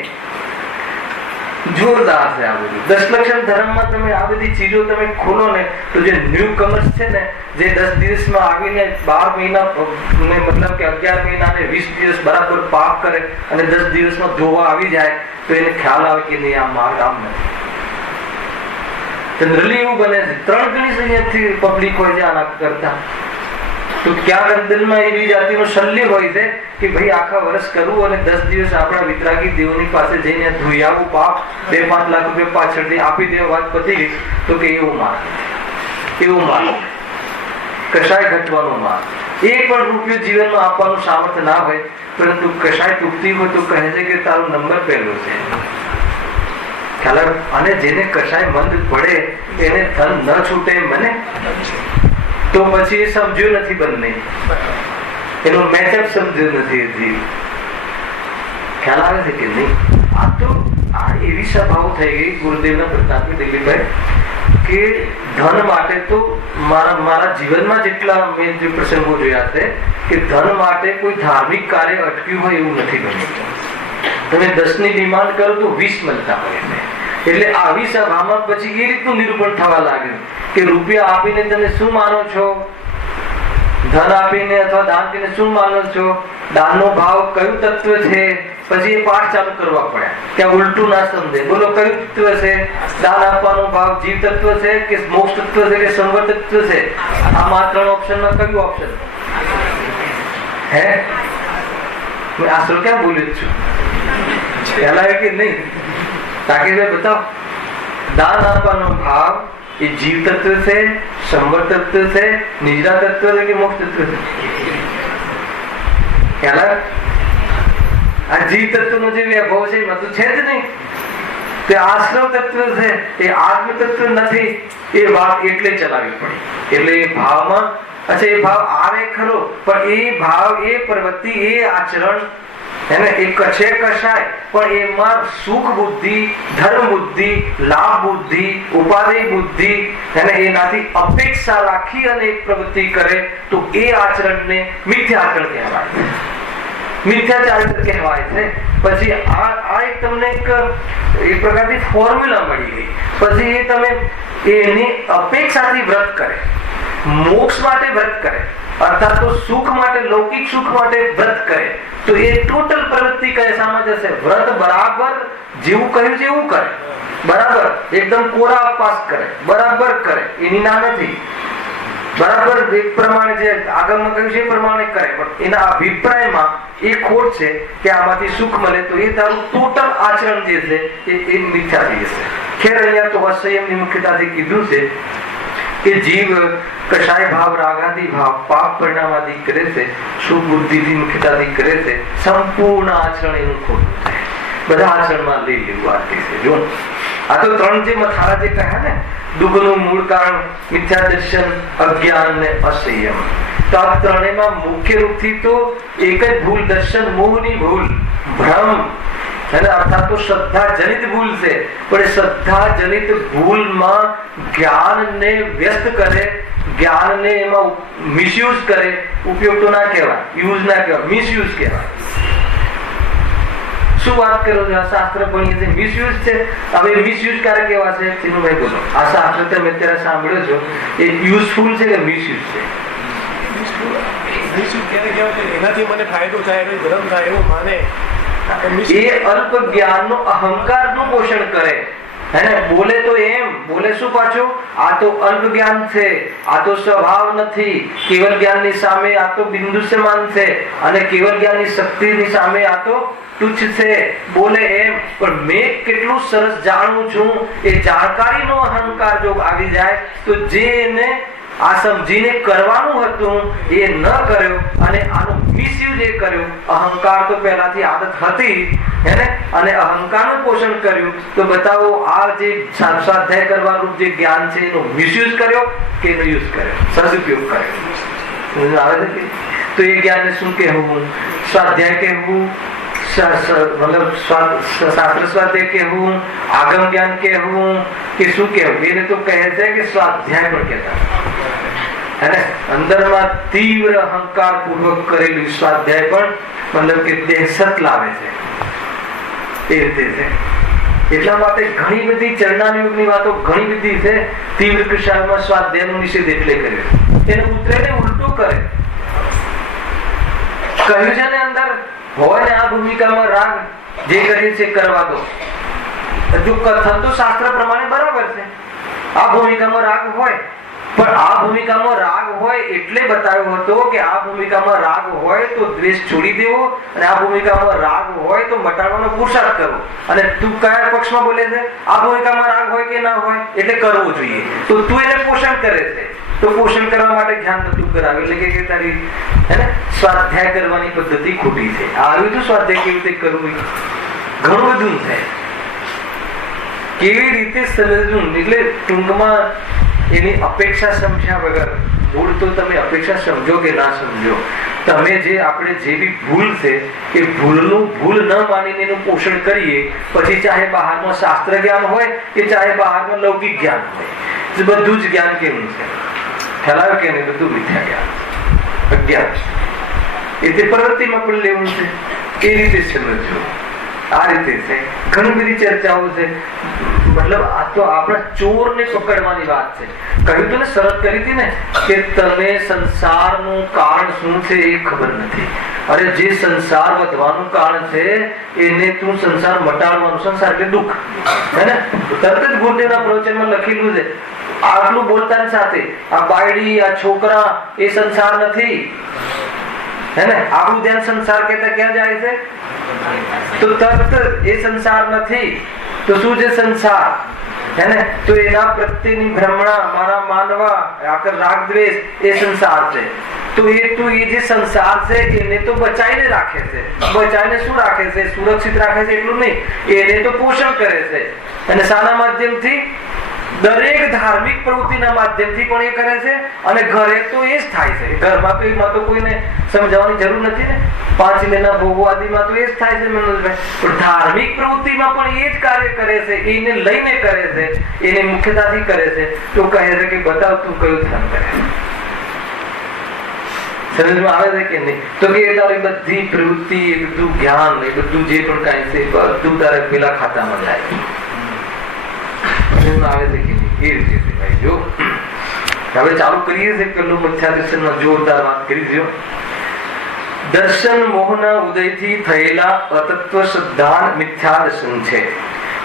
જોરદાર છે આ બધું. દશલક્ષણ ધર્મમાં તમે આ બધી ચીજો તમે ખોલો ને તો જે ન્યુ કમર્સ છે ને, જે 10 દિવસમાં આવીને 12 મહિના મતલબ કે 11 મહિના ને 20 દિવસ બરાબર પાપ કરે અને 10 દિવસમાં ધોવા આવી જાય તો એને ખ્યાલ આવે કે નહીં આ માર્ગ આમ નથી. જનરલી એવું બને છે 3 ગણી અહીંયાથી પબ્લિક હોય છે આના કરતા. તો ક્યાંક અંદરમાં એવી જાતિનો શલ્ય હોય છે કે ભાઈ આખા વર્ષ કરવું અને 10 દિવસ આપણા વિતરાગી દેવની પાસે જઈને ધોઈ આવવું, પાપ 2-5 લાખ રૂપિયા પાછળથી આપી દેવા, વાત પતી ગઈ. તો કે એવું માર્ગ, એવું માર્ગ કશાય ઘટવાનો માર્ગ. 1 પણ રૂપિયો જીવનમાં આપવાનું સામર્થ્ય ના હોય પરંતુ કશાય તૂટતી હોય તો કહે છે કે તારો નંબર પહેલો છે. ખ્યાલ? અને જેને કશાય મંદ પડે એને ધન ન છૂટે મને તો પછી એ સમજ્યું નથી, બંને એનો મેચઅપ સમજ્યું નથી હજી. ખ્યાલ આવે છે કે નહીં? આ તો આ એવી સભાઓ થઈ ગઈ ગુરુદેવના પ્રતાપે દિલીપભાઈ કે ધન માટે તો મારા જીવનમાં જેટલા મેં જે પ્રસંગો જોયા છે કે ધન માટે કોઈ ધાર્મિક કાર્ય અટક્યું હોય એવું નથી બન્યું. તમે 10 ની ડિમાન્ડ કરો તો 20 મળતા હોય છે. એટલે આવી સભામાં પછી એ રીતનું નિરૂપણ થવા લાગ્યું કે રૂપિયા આપીને તમે શું માનો છો, ધન આપીને અથવા દાન આપીને શું માનો છો, દાનનો ભાવ કયું તત્વ છે. પછી એ પાઠ ચાલુ કરવા પડ્યા કે ઉલટું ના સમજે. બોલો કયું તત્વ છે? દાન આપવાનો ભાવ જીવ તત્વ છે કે મોક્ષ તત્વ છે કે સંવર તત્વ છે? આ માત્ર ઓપ્શન માં કયું ઓપ્શન હે? મેં આશરો ક્યાં બોલ્યો છું પહેલા કે નહીં? તાકીભાઈ બતાવો. દાન આપવાનો ભાવ એ જીવ તત્વ છે, સંવર તત્વ છે, નિજરા તત્વ છે કે મોક્ષ તત્વ છે? પહેલા આ જીવ તત્વનો જે વૈભવ છે એમાં તો છે જ નહીં. તે આશ્રવ તત્વ છે, એ આત્મ તત્વ નથી. એ વાત એટલે ચલાવી પડી. એટલે એ ભાવમાં અચ્છા એ ભાવ આવે ખરો, પણ એ ભાવ, એ પ્રવૃત્તિ, એ આચરણ એને એ કશે કશાય પણ એમાં સુખ બુદ્ધિ, ધર્મ બુદ્ધિ, લાભ બુદ્ધિ, ઉપાધિ બુદ્ધિ એને એનાથી અપેક્ષા રાખી અને એક પ્રવૃત્તિ કરે તો એ આચરણને મિથ્યાચરણ કહેવાય, મિથ્યાચાર કહેવાય છે. પછી આ એક તમને એક પ્રકારની ફોર્મ્યુલા મળી ગઈ. પછી એ તમે એની અપેક્ષાથી વ્રત કરે, મોક્ષ માટે વ્રત કરે અર્થાત તો સુખ માટે, લૌકિક સુખ માટે વ્રત કરે તો એ ટોટલ પ્રવૃત્તિ કશામાં જશે? વ્રત બરાબર જેવું કહ્યું છે એવું કરે, બરાબર એકદમ કોરા અપવાસ કરે, બરાબર કરે, એની ના નથી, બરાબર એક પ્રમાણે જે આગળમાં કહ્યું છે એ પ્રમાણે કરે, પણ એના અભિપ્રાયમાં એ ખોટ છે કે આમાંથી સુખ મળે તો એ તારું ટોટલ આચરણ જે છે એ મિથ્યા થઈ જશે. ખેર અહીંયા તો અસંયમની મુખ્યતાથી કીધું છે કે જીવ કશાય ભાવ, રાગાદી ભાવ, પાપ પરિણામાદી કરે છે, શુભ બુદ્ધિથી મુખ્યતાથી કરે છે, સંપૂર્ણ આચરણ એનું ખોટું થાય. બધા આચરણમાં લઈ લેવું આ છે. જો આ તો 3 જે મથાળા જે કહ્યા ને, દુઃખનું મૂળ કારણ મિથ્યા દર્શન, અજ્ઞાન ને અસંયમ. તો આ ત્રણેયમાં મુખ્ય રૂપથી તો એક જ ભૂલ, દર્શન મોહની ભૂલ, ભ્રમ અને અર્થાત તો શ્રદ્ધા જનિત ભૂલ છે. પણ એ શ્રદ્ધા જનિત ભૂલમાં જ્ઞાનને વ્યસ્ત કરે, જ્ઞાનને એમાં મિસયુઝ કરે. ઉપયોગ તો ના કહેવાય, યુઝ ના કહેવાય, મિસયુઝ કહેવાય. શું વાત કરો છો? આ શાસ્ત્ર ભણીએ છે, મિસયુઝ છે. હવે મિસયુઝ ક્યારે કેવા છે? ચિનુભાઈ બોલો. આ શાસ્ત્ર તમે અત્યારે સાંભળ્યો છો એ યુઝફુલ છે કે મિસયુઝ છે? એનાથી મને ફાયદો થાય, ધર્મ થાય એવું માને. એ અલ્પ જ્ઞાનનો અહંકારનું પોષણ કરે. હે બોલે તો એમ બોલે શું પાછું? આ તો અલ્પ જ્ઞાન છે, આ તો સ્વભાવ નથી. કેવલ જ્ઞાનની સામે આ તો બિંદુ સમાન છે અને કેવલ જ્ઞાનની શક્તિની સામે આ તો તુચ્છ છે. બોલે એમ, પણ મેં કેટલું સરસ જાણું છું એ જાણકારીનો અહંકાર જો આવી જાય તો જે એને આ સમજીને કરવાનું હતું એ ન કર્યો અને આનો મિસયુઝ એ કર્યો. અહંકાર તો પહેલાથી આદત હતી હેને, અને અહંકારનું પોષણ કર્યું. તો બતાવો આ જે સ્વાધ્યાય કરવાનું જે જ્ઞાન છે એનો મિસયુઝ કર્યો કે એનો યુઝ કર્યો, સદુપયોગ કર્યો. આવે છે તો એ જ્ઞાનને શું કહેવું? સ્વાધ્યાય કહેવું, મતલબ શાસ્ત્ર સ્વાધ્યાય કહેવું, આગમ જ્ઞાન કહેવું કે શું કહેવું? એને તો કહે છે કે સ્વાધ્યાય પણ કહેતા. અને અંદરમાં તીવ્ર અહંકાર પૂર્વક કરેલું સ્વાધ્યાય પણ મતલબ કે દહેશત લાવે છે એ રીતે છે. એટલા માટે ઘણી બધી ચરણાયુગની વાતો ઘણી બધી છે. તીવ્ર કૃષામાં સ્વાધ્યાયનો નિષેધ એટલે કર્યો, એને ઉતરેને ઉલટું કરે. કહ્યું છે ને અંદર હોય ને આ ભૂમિકામાં રાગ જે કરીએ છે કરવા દો. જો કથન તો શાસ્ત્ર પ્રમાણે બરાબર છે, આ ભૂમિકામાં રાગ હોય, પણ આ ભૂમિકામાં રાગ હોય એટલે બતાવ્યો હતો કે આ ભૂમિકામાં રાગ હોય તો દ્વેષ છોડી દેવો અને આ ભૂમિકામાં રાગ હોય તો મટાડવાનો પુરુષાર્થ કરવો. અને તું કયા પક્ષમાં બોલે છે? આ ભૂમિકામાં રાગ હોય કે ના હોય એટલે કરવો જોઈએ. તો તું એને પોષણ કરે છે, તો પોષણ કરવા માટે ધ્યાન નતું કરાવે એટલે કે તારી હે ને સ્વાધ્યાય કરવાની પદ્ધતિ ખોટી છે. આવ્યું તું સ્વાધ્યાય કેવી રીતે કરવું, ઘણું બધું છે. કેવી રીતે સમજવું એટલે ટૂંકમાં એની અપેક્ષા સમજ્યા વગર મૂળ તો તમે અપેક્ષા સમજો કે ના સમજો તમે જે આપણે જે બી ભૂલ છે એ ભૂલનું ભૂલ ન માનીને એનું પોષણ કરીએ, પછી ચાહે બહારમાં શાસ્ત્ર જ્ઞાન હોય કે ચાહે બહારમાં લૌકિક જ્ઞાન હોય, બધું જ જ્ઞાન કેવું છે? ખ્યાલ કે નહીં? બધું મિથ્યા જ્ઞાન, અજ્ઞાન. એટલે પ્રવૃત્તિમાં પણ લેવું છે, એ રીતે સમજવું. આ રીતે છે. ઘણી બધી ચર્ચાઓ છે. મતલબ આ તો આપણા ચોરને પકડવાની વાત છે. કહ્યું તો ને, શરત કરી હતી ને કે તને સંસારનું કારણ શું છે એ ખબર નથી. અરે જે સંસાર વધવાનું કારણ છે એને તું સંસાર મટાડવાનું. સંસાર એટલે દુઃખ, હે ને? તરત જ ગુરુદેવના પ્રવચનમાં લખેલું છે. આટલું બોલતાની સાથે આ બાયડી, આ છોકરા એ સંસાર નથી, હે ને? આપણું ધ્યાન સંસાર કહેતા ક્યાં જાય છે? તો તરત એ સંસાર નથી. તો શું છે સંસાર? હે ને? તો એના પ્રત્યેની ભ્રમણા, મારા માનવા, આકર રાગ દ્વેષ એ સંસાર છે. તો એ જે સંસાર છે એને તો બચાઈને રાખે છે. બચાઈને શું રાખે છે? સુરક્ષિત રાખે છે એટલું નહીં, એને તો પોષણ કરે છે. અને શાના માધ્યમથી? દરેક ધાર્મિક પ્રવૃત્તિના માધ્યમથી પણ એ કરે છે. અને ઘરે તો એ જ થાય છે. ઘરમાં તો એમાં તો કોઈને સમજાવવાની જરૂર નથી ને. 5 મહિના ભોગો આદિમાં તો એ જ થાય છે મનોજભાઈ. પણ ધાર્મિક પ્રવૃત્તિમાં પણ એ જ કાર્ય કરે છે, એને લઈને કરે છે, એને મુખ્યતાથી કરે છે. તો કહે છે કે બતાવ તું કયું ધર્મ કરે છે. સમજમાં આવે છે કે નહીં? તો કે તારી બધી પ્રવૃત્તિ, એ બધું જ્ઞાન, એ બધું જે પણ કાંઈ છે બધું તારે પેલા ખાતામાં જાય. આવે છે કે નહીં? એ રીતે ભાઈ. જો હવે ચાલુ કરીએ છીએ પેલું મિથ્યા દર્શનમાં જોરદાર વાત કરી દો. દર્શન મોહના ઉદયથી થયેલા અતત્વ સિદ્ધાંત મિથ્યા દર્શન છે.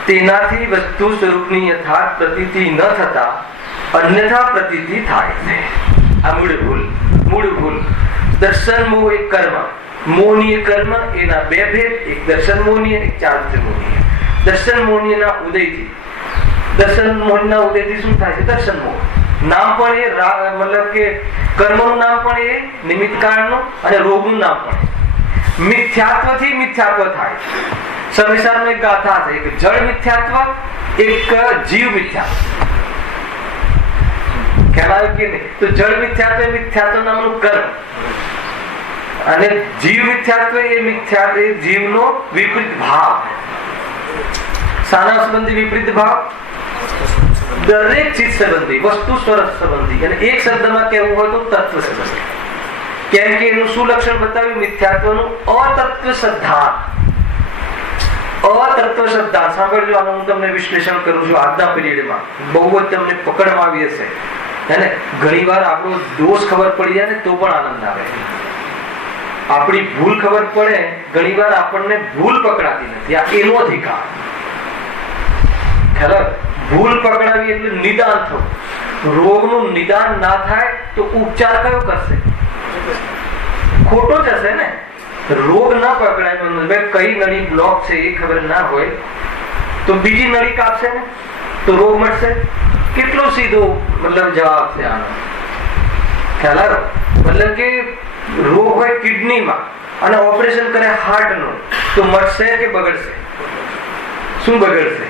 તેનાથી વસ્તુ સ્વરૂપની યથાર્થ પ્રતીતિ ન થતા અન્યથા પ્રતીતિ થાય છે. આ મૂળ ભૂલ. દર્શન મોહ એક કર્મ, મોહનીય કર્મ, એના બે ભેદ, એક દર્શન મોહનીય, એક ચારિત્ર મોહનીય. દર્શન મોહનીયના ઉદયથી, દર્શન મોહના ઉદયથી શું થાય છે? દર્શન મોહ. નામ પણ એ મતલબ કે કર્મનું નામ પણ એ, નિમિત્ત કારણનું, અને રોગનું નામ પણ. મિથ્યાત્વથી મિથ્યાત્વ થાય. સંસારમાં એક ગાથા છે, એક જળ મિથ્યાત્વ, એક જીવ મિથ્યાત્વ. ખ્યાલ આવ્યો કે નહીં? તો જળ મિથ્યાત્વ એ મિથ્યાત્વ નામનું કર્મ, અને જીવ મિથ્યાત્વ એ મિથ્યાત્વ એ જીવનો વિપરીત ભાવ. શાના સંબંધી વિપરીત ભાવ? દરેક ચીજ સંબંધી, વસ્તુ સ્વરૂપ સંબંધી. અને એક શબ્દમાં કહેવું હોય તો તત્વ સંબંધી. કેમ કે એનું શું લક્ષણ બતાવ્યું? મિથ્યાત્વનું અતત્વ સિદ્ધાંત. અતત્વ સિદ્ધાંત સાંભળજો. આનું હું તમને વિશ્લેષણ કરું છું આજના પીરિયડમાં. બહુ જ તમને પકડમાં આવી હશે, હે ને? ઘણી વાર આપણો દોષ ખબર પડી જાય ને તો પણ આનંદ આવે. આપણી ભૂલ ખબર પડે, ઘણી વાર આપણને ભૂલ પકડાતી નથી. આ એનો અધિકાર. ભૂલ પકડાવી એટલે નિદાન થવું. રોગનું નિદાન ના થાય તો ઉપચાર કયો કરશે? ખોટો જ હશે ને. રોગ ના પકડાય, કઈ નળી બ્લોક છે એ ખબર ના હોય તો બીજી નળી કાપશે ને તો રોગ મળશે. કેટલો સીધો મતલબ જવાબ છે આનો. ખ્યાલ? મતલબ કે રોગ હોય કિડનીમાં અને ઓપરેશન કરે હાર્ટનું, તો મળશે કે બગડશે? શું બગડશે?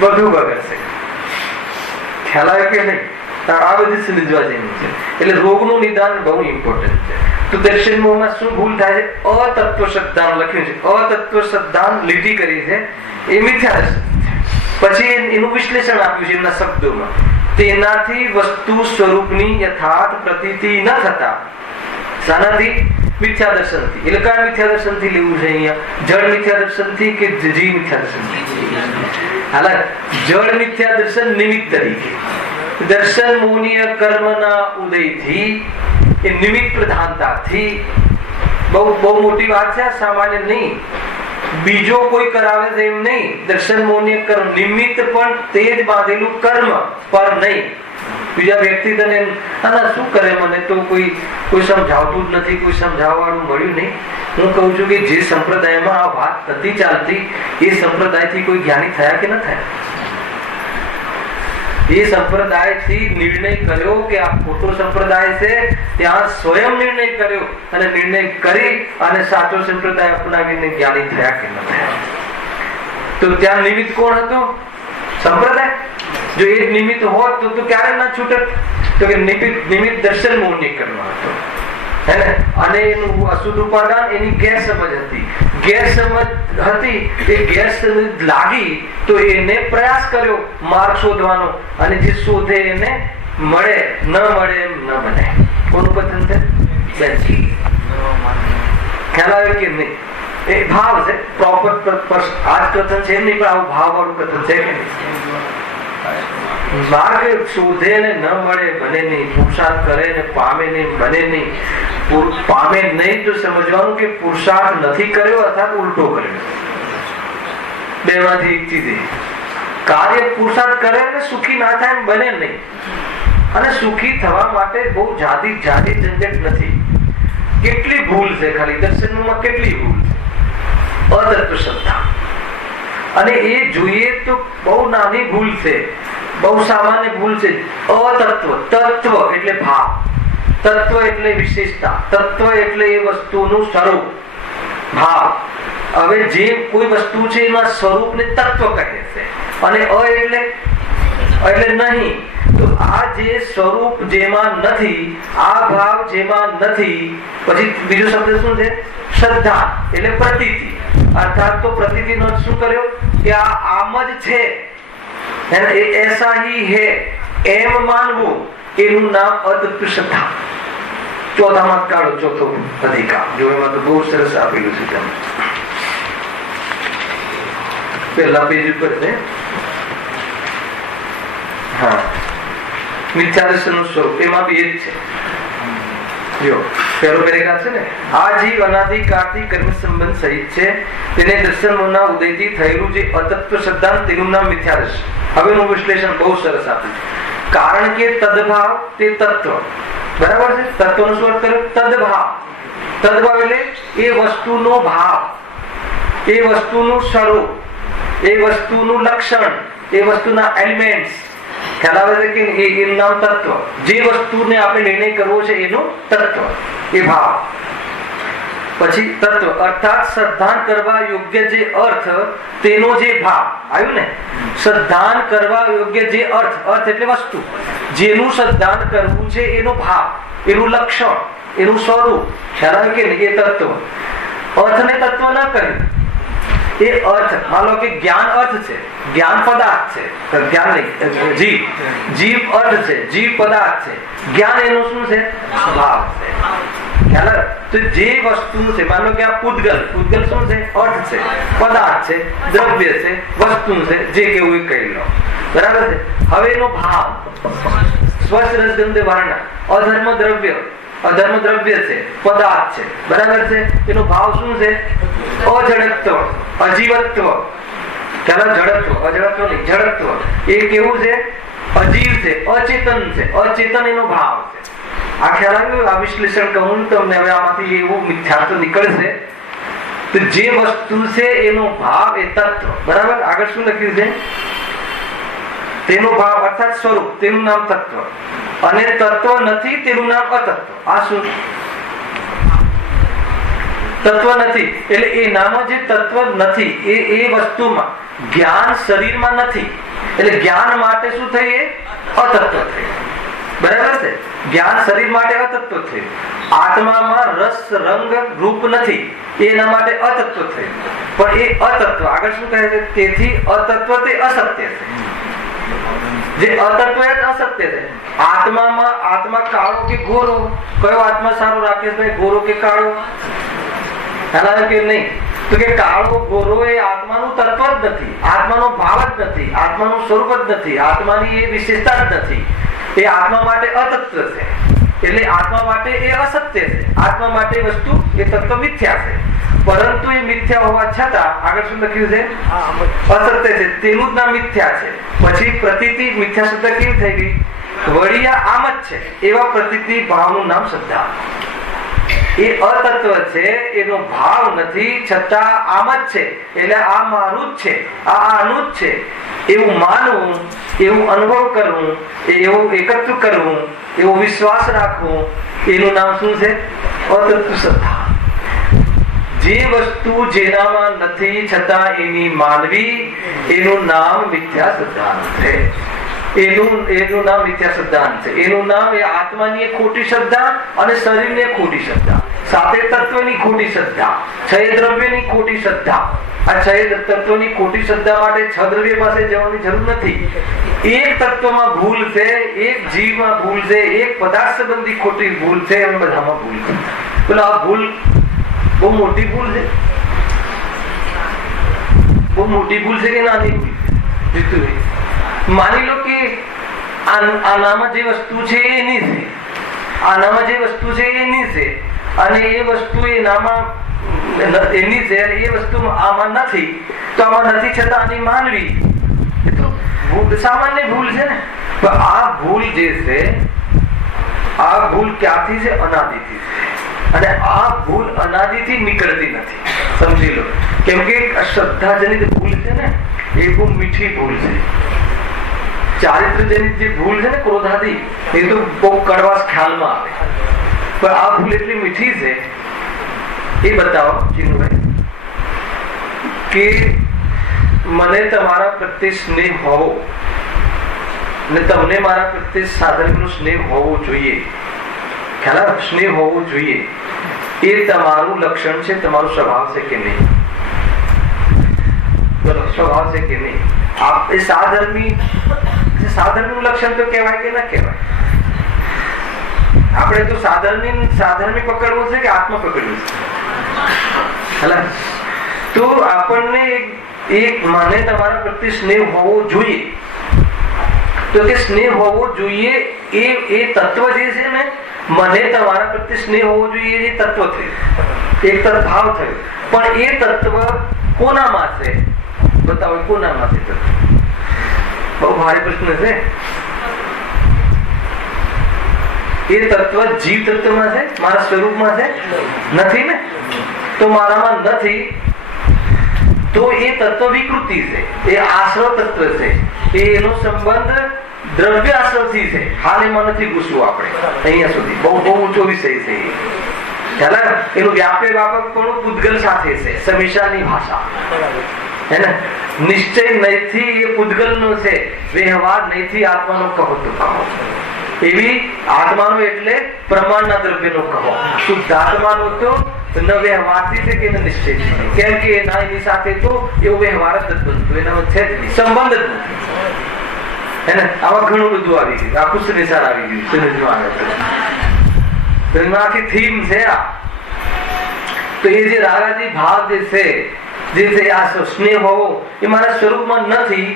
બધું બગડશે. ખ્યાલ આવે કે નહીં? આ બધી સમજવા જેવી છે. એટલે રોગનું નિદાન બહુ ઇમ્પોર્ટન્ટ છે. તો દર્શન મોહમાં શું ભૂલ થાય છે? અતત્વ સિદ્ધાંત લખ્યું છે. અતત્વ સિદ્ધાંત લીટી કરી છે એ મિથ્યા દર્શન. પછી એનું વિશ્લેષણ આપ્યું છે એમના શબ્દોમાં. તેનાથી વસ્તુ સ્વરૂપની યથાર્થ પ્રતીતિ ન થતા. શાનાથી? મિથ્યા દર્શનથી. એટલે કયા મિથ્યા દર્શનથી લેવું છે અહીંયા? જળ મિથ્યા દર્શનથી કે જીવ મિથ્યા દર્શનથી? હાલ જળ મિથ્યા દર્શન નિમિત્ત તરીકે. દર્શન મોહનીય કર્મના ઉદયથી, એ નિમિત્ત પ્રધાનતાથી. બહુ મોટી વાત છે, સામાન્ય નહીં. બીજો કોઈ કરાવે છે એમ નહીં. દર્શન મોહનીય કર્મ નિમિત્ત પણ તે જ બાંધેલું કર્મ પર નહીં. બીજા વ્યક્તિ તને શું કરે, મને તો કોઈ સમજાવતું જ નથી, કોઈ સમજાવવાનું મળ્યું નહીં. હું કહું છું કે જે સંપ્રદાયમાં આ વાત નથી ચાલતી એ સંપ્રદાયથી કોઈ જ્ઞાની થયા કે ન થયા? એ સંપ્રદાયથી નિર્ણય કર્યો કે આ ખોટો સંપ્રદાય છે, ત્યાં સ્વયં નિર્ણય કર્યો અને નિર્ણય કરી અને સાચો સંપ્રદાય અપનાવીને જ્ઞાની થયા કે ન થયા? તો ત્યાં નિમિત્ત કોણ હતો? સંપ્રદાય. જો એ નિમિત્ત હોત તો ક્યારે ના છૂટત? તો કે નિમિત્ત દર્શન મોહની કર્મ હતો, હે ને? અને એનું અશુદ્ધ ઉપાદાન એની ગેરસમજ હતી. ગેરસમજ હતી, એ ગેરસમજ લાગી તો એને પ્રયાસ કર્યો માર્ગ શોધવાનો, અને જે શોધે એને મળે, ન મળે એમ ન બને. કોનું કથન છે? ખ્યાલ આવે કે નહીં? એ ભાવ છે પ્રોપર. આ કથન છે એમ નહીં, પણ આવું ભાવ વાળું કથન છે કે નહીં? માર્ગ શોધે ને ન મળે, બને નહીં. પુરુષાર્થ કરે ને પામે નહીં, બને નહીં. પામે નહીં તો સમજવાનું કે પુરુષાર્થ નથી કર્યો અથવા ઉલટો કર્યો. બે માંથી એક ચીજ. કાર્ય પુરુષાર્થ કરે ને સુખી ના થાય એમ બને નહીં. અને સુખી થવા માટે બહુ જાડી ઝંઝટ નથી. કેટલી ભૂલ છે ખાલી દર્શનમાં, કેટલી ભૂલ છે. અતત્વ શ્રદ્ધા, અને એ જોઈએ તો બહુ નાની ભૂલ છે, બહુ સામાન્ય ભૂલ છે. અતત્વ, તત્વ એટલે ભાવ, તત્વ એટલે વિશેષતા, તત્વ એટલે એ વસ્તુનું સ્વરૂપ, ભાવ. હવે જે કોઈ વસ્તુ છે એના સ્વરૂપને તત્વ કહે છે, અને એટલે નહીં. તો આ જે સ્વરૂપ જેમાં નથી, આ ભાવ જેમાં નથી, પછી બીજો શબ્દ શું છે? શ્રદ્ધા એટલે પ્રતીતિ. અર્થાત તો પ્રતીતિનો શું કર્યો કે આ આમ જ છે, એસા હી હે, એમ માનવું, એનું નામ અતત્વ શ્રદ્ધા. ચોથામાં કાઢો, ચોથો અધિકાર જો, એમાં તો બહુ સરસ આપેલું છે. પહેલા પેજ ઉપર છે. હા, મિથ્યાદર્શનનું સ્વરૂપ, એમાં બી એ જ છે. જો પહેલો પેરેગ્રાફ છે ને, આ જીવ અનાદિકાળથી કર્મ સંબંધ સહિત છે, તેને દર્શનોના ઉદયથી થયેલું જે અતત્વ શ્રદ્ધા, તેનું નામ મિથ્યાદર્શન. હવેનું વિશ્લેષણ બહુ સરસ આપ્યું. કારણ કે તદભાવ તે તત્વ, બરાબર છે? તત્વનો શું અર્થ કર્યો? તદભાવ. તદભાવ એટલે એ વસ્તુનો ભાવ, એ વસ્તુનું સ્વરૂપ, એ વસ્તુનું લક્ષણ, એ વસ્તુના એલિમેન્ટ્સ. ખ્યાલ આવે છે કે એનું નામ તત્વ. જે વસ્તુને આપણે નિર્ણય કરવો છે એનું તત્વ, એ ભાવ. પછી તત્વ અર્થાત શ્રદ્ધાન કરવા યોગ્ય જે અર્થ, તેનો જે ભાવ આવ્યું ને. શ્રદ્ધાન કરવા યોગ્ય જે અર્થ એટલે વસ્તુ, જેનું શ્રદ્ધાન કરવું છે એનો ભાવ, એનું લક્ષણ, એનું સ્વરૂપ. ખ્યાલ આવે કે એ તત્વ. અર્થને તત્વ ન કર્યું. એ અર્થ, માનો કે જ્ઞાન અર્થ છે, જ્ઞાન પદાર્થ છે, જ્ઞાન નહીં, જીવ અર્થ છે, જીવ પદાર્થ છે, જ્ઞાન એનું શું છે? ભાવ છે. તો જે વસ્તુ છે, માનો કે આ પૂતગલ શું છે? અર્થ છે, પદાર્થ છે, દ્રવ્ય છે, વસ્તુ છે, જે કેવું એ કહી લો, બરાબર છે? હવે એનો ભાવ સ્વસ્થ રસ ગંધ વર્ણ, અધર્મ દ્રવ્ય છે, પદાર્થ છે, બરાબર છે? એનો ભાવ શું છે? અજડત્વ, અજીવત્વ. જડત્વ, અજડત્વ નહીં, જડત્વ. એ કેવું છે? અજીવ છે, અચેતન છે. અચેતન એનો ભાવ છે. આ ખ્યાલ આવ્યો? આ વિશ્લેષણ કહું તમને હવે આમાંથી એવું મિથ્યાત્વ નીકળશે. તો જે વસ્તુ છે એનો ભાવ એ તત્વ, બરાબર? આગળ શું લખ્યું છે? તેનો ભાવ અર્થાત સ્વરૂપ, તેનું નામ તત્વ. અને તત્વ નથી, તેનું નામ અતત્વ. આ શું? તત્વ નથી એટલે એનામાં જે તત્વ નથી, એ વસ્તુમાં જ્ઞાન શરીરમાં નથી, એટલે જ્ઞાન માટે શું થઈ? અતત્વ થઈ, બરાબર છે? જ્ઞાન શરીર માટે અતત્વ થયું. આત્મામાં રસ રંગ રૂપ નથી, એના માટે અતત્વ થયું. પણ એ અતત્વ આગળ શું કહે છે? તેથી અતત્વ તે અસત્ય છે. જે અતત્વ એ અસત્ય છે. આત્મા કાળો કે ગોરો, કયો આત્મા સારો? રાકેશભાઈ, ગોરો કે કાળો? ખ્યાલ કે નહીં? તો કે કાળો ગોરો એ આત્માનું તત્વ જ નથી, આત્માનો ભાવ જ નથી, આત્માનું સ્વરૂપ જ નથી, આત્માની એ વિશેષતા જ નથી. એ આત્મા માટે અતત્વ છે, એટલે આત્મા માટે એ અસત્ય છે. આત્મા માટે વસ્તુ એ તત્વ મિથ્યા છે. પરંતુ એ મિથ્યા હોવા છતાં આગળ શું લખ્યું છે? અસત્ય છે, તેનું જ નામ મિથ્યા છે. પછી પ્રતીતિ મિથ્યા શબ્દ કેવી થઈ ગઈ? વળિયા આમ જ છે એવા પ્રતીતિ ભાવનું નામ શ્રદ્ધા. એ અતત્વ છે, એનો ભાવ નથી, છતાં આમ જ છે, એટલે આ મારું જ છે, આ આનું જ છે એવું માનવું, એવું અનુભવ કરવું, એવું એકત્વ કરવું, એવો વિશ્વાસ રાખવો, એનું નામ શું છે? અતત્વ શ્રદ્ધા. જે વસ્તુ જેનામાં નથી છતાં એની માનવી, એનું નામ મિથ્યા શ્રદ્ધા છે. એનું નામ મિથ્યા સિદ્ધાંત છે. એનું નામ એ આત્માની એક ખોટી શ્રદ્ધા અને શરીરની એક ખોટી શ્રદ્ધા, સાતે તત્વની ખોટી શ્રદ્ધા, છ દ્રવ્યની ખોટી શ્રદ્ધા. આ છ તત્વની ખોટી શ્રદ્ધા માટે છ દ્રવ્ય પાસે જવાની જરૂર નથી. એક તત્વમાં ભૂલ છે, એક જીવમાં ભૂલ છે, એક પદાર્થ સંબંધી ખોટી ભૂલ છે, એમ બધામાં ભૂલ છે. બોલો આ ભૂલ બહુ મોટી ભૂલ છે? બહુ મોટી ભૂલ છે કે નાની ભૂલ? જીતુભાઈ, માની લો કે આનામાં જે વસ્તુ છે એની છે, આનામાં જે વસ્તુ છે એની છે, અને એ વસ્તુ એનામાં એની છે, અને એ વસ્તુ આમાં નથી, તો આમાં નથી છતાં આની માનવી, એ તો સામાન્ય ભૂલ છે ને. આ ભૂલ જે છે, આ ભૂલ ક્યાંથી છે? અનાદિથી છે. અને આ ભૂલ અનાદિથી નીકળતી નથી, સમજી લો. કેમ કે શ્રદ્ધાજનિત ભૂલ છે ને, એ બહુ મીઠી ભૂલ છે. ચારિત્રજનિત જે ભૂલ છે ને, ક્રોધાદી, એ તો બહુ કડવાશ ખ્યાલમાં આવે. પણ આ ભૂલ એટલી મીઠી છે. એ બતાવો ચિનુભાઈ કે મને તમારા પ્રત્યે સ્નેહ હોવો ને તમને મારા પ્રત્યે સાધનનો સ્નેહ હોવો જોઈએ. ખ્યાલ? સ્નેહ હોવો જોઈએ. એ તમારું લક્ષણ છે, તમારો સ્વભાવ છે કે નહીં? સ્વભાવ છે કે નહીં? એ સાધર્મનું લક્ષણ તો કહેવાય કે ના કહેવાય? આપણે તો સાધર્મી પકડવું છે કે આત્મા પકડવું છે? તો આપણને એક મને તમારા પ્રત્યે સ્નેહ હોવો જોઈએ. તો કે સ્નેહ હોવો જોઈએ એ તત્વ જે છે ને, મને તમારા પ્રત્યે સ્નેહ હોવો જોઈએ, એ તત્વ થયું, એક તરફ ભાવ થયો. પણ એ તત્વ કોનામાં છે? બતાવો, કોનામાં છે તત્વ? બહુ ભારે પ્રશ્ન છે. એ તત્વ જીવ તત્વમાં છે? મારા સ્વરૂપમાં છે? નથી ને. તો મારામાં નથી, તો એ તત્વ વિકૃતિ છે, એ આશ્રવ તત્વ છે. એનો સંબંધ દ્રવ્ય આશ્રવથી છે. હાલ એમાં નથી ઘૂસવું આપણે અહીંયા સુધી. બહુ બહુ ઊંચો વિષય છે. એનું વ્યાપે વ્યાપક પણ પૂતગલ સાથે છે, સમીશાની ભાષા હે ને. નિશ્ચય નહીંથી એ પૂતગલનો છે, વ્યવહાર નહીંથી આત્માનો કહો તો કહો. એવી આત્માનો એટલે પ્રમાણના દ્રવ્યનો કહો. શુદ્ધાત્માનો તો ન વ્યવહારથી છે કે ન નિશ્ચયથી. કેમ કે એની સાથે તો એવો વ્યવહાર જ નથી બનતો, એનામાં છે જ નહીં, સંબંધ જ નથી હે ને. આમાં ઘણું બધું આવી ગયું, આખું સંસાર આવી ગયું. સમજમાં આવે તો આખી થીમ છે આ. તો એ જે રાગાદી ભાવ જે છે, જે છે આ સ્નેહ હોવો, એ મારા સ્વરૂપમાં નથી,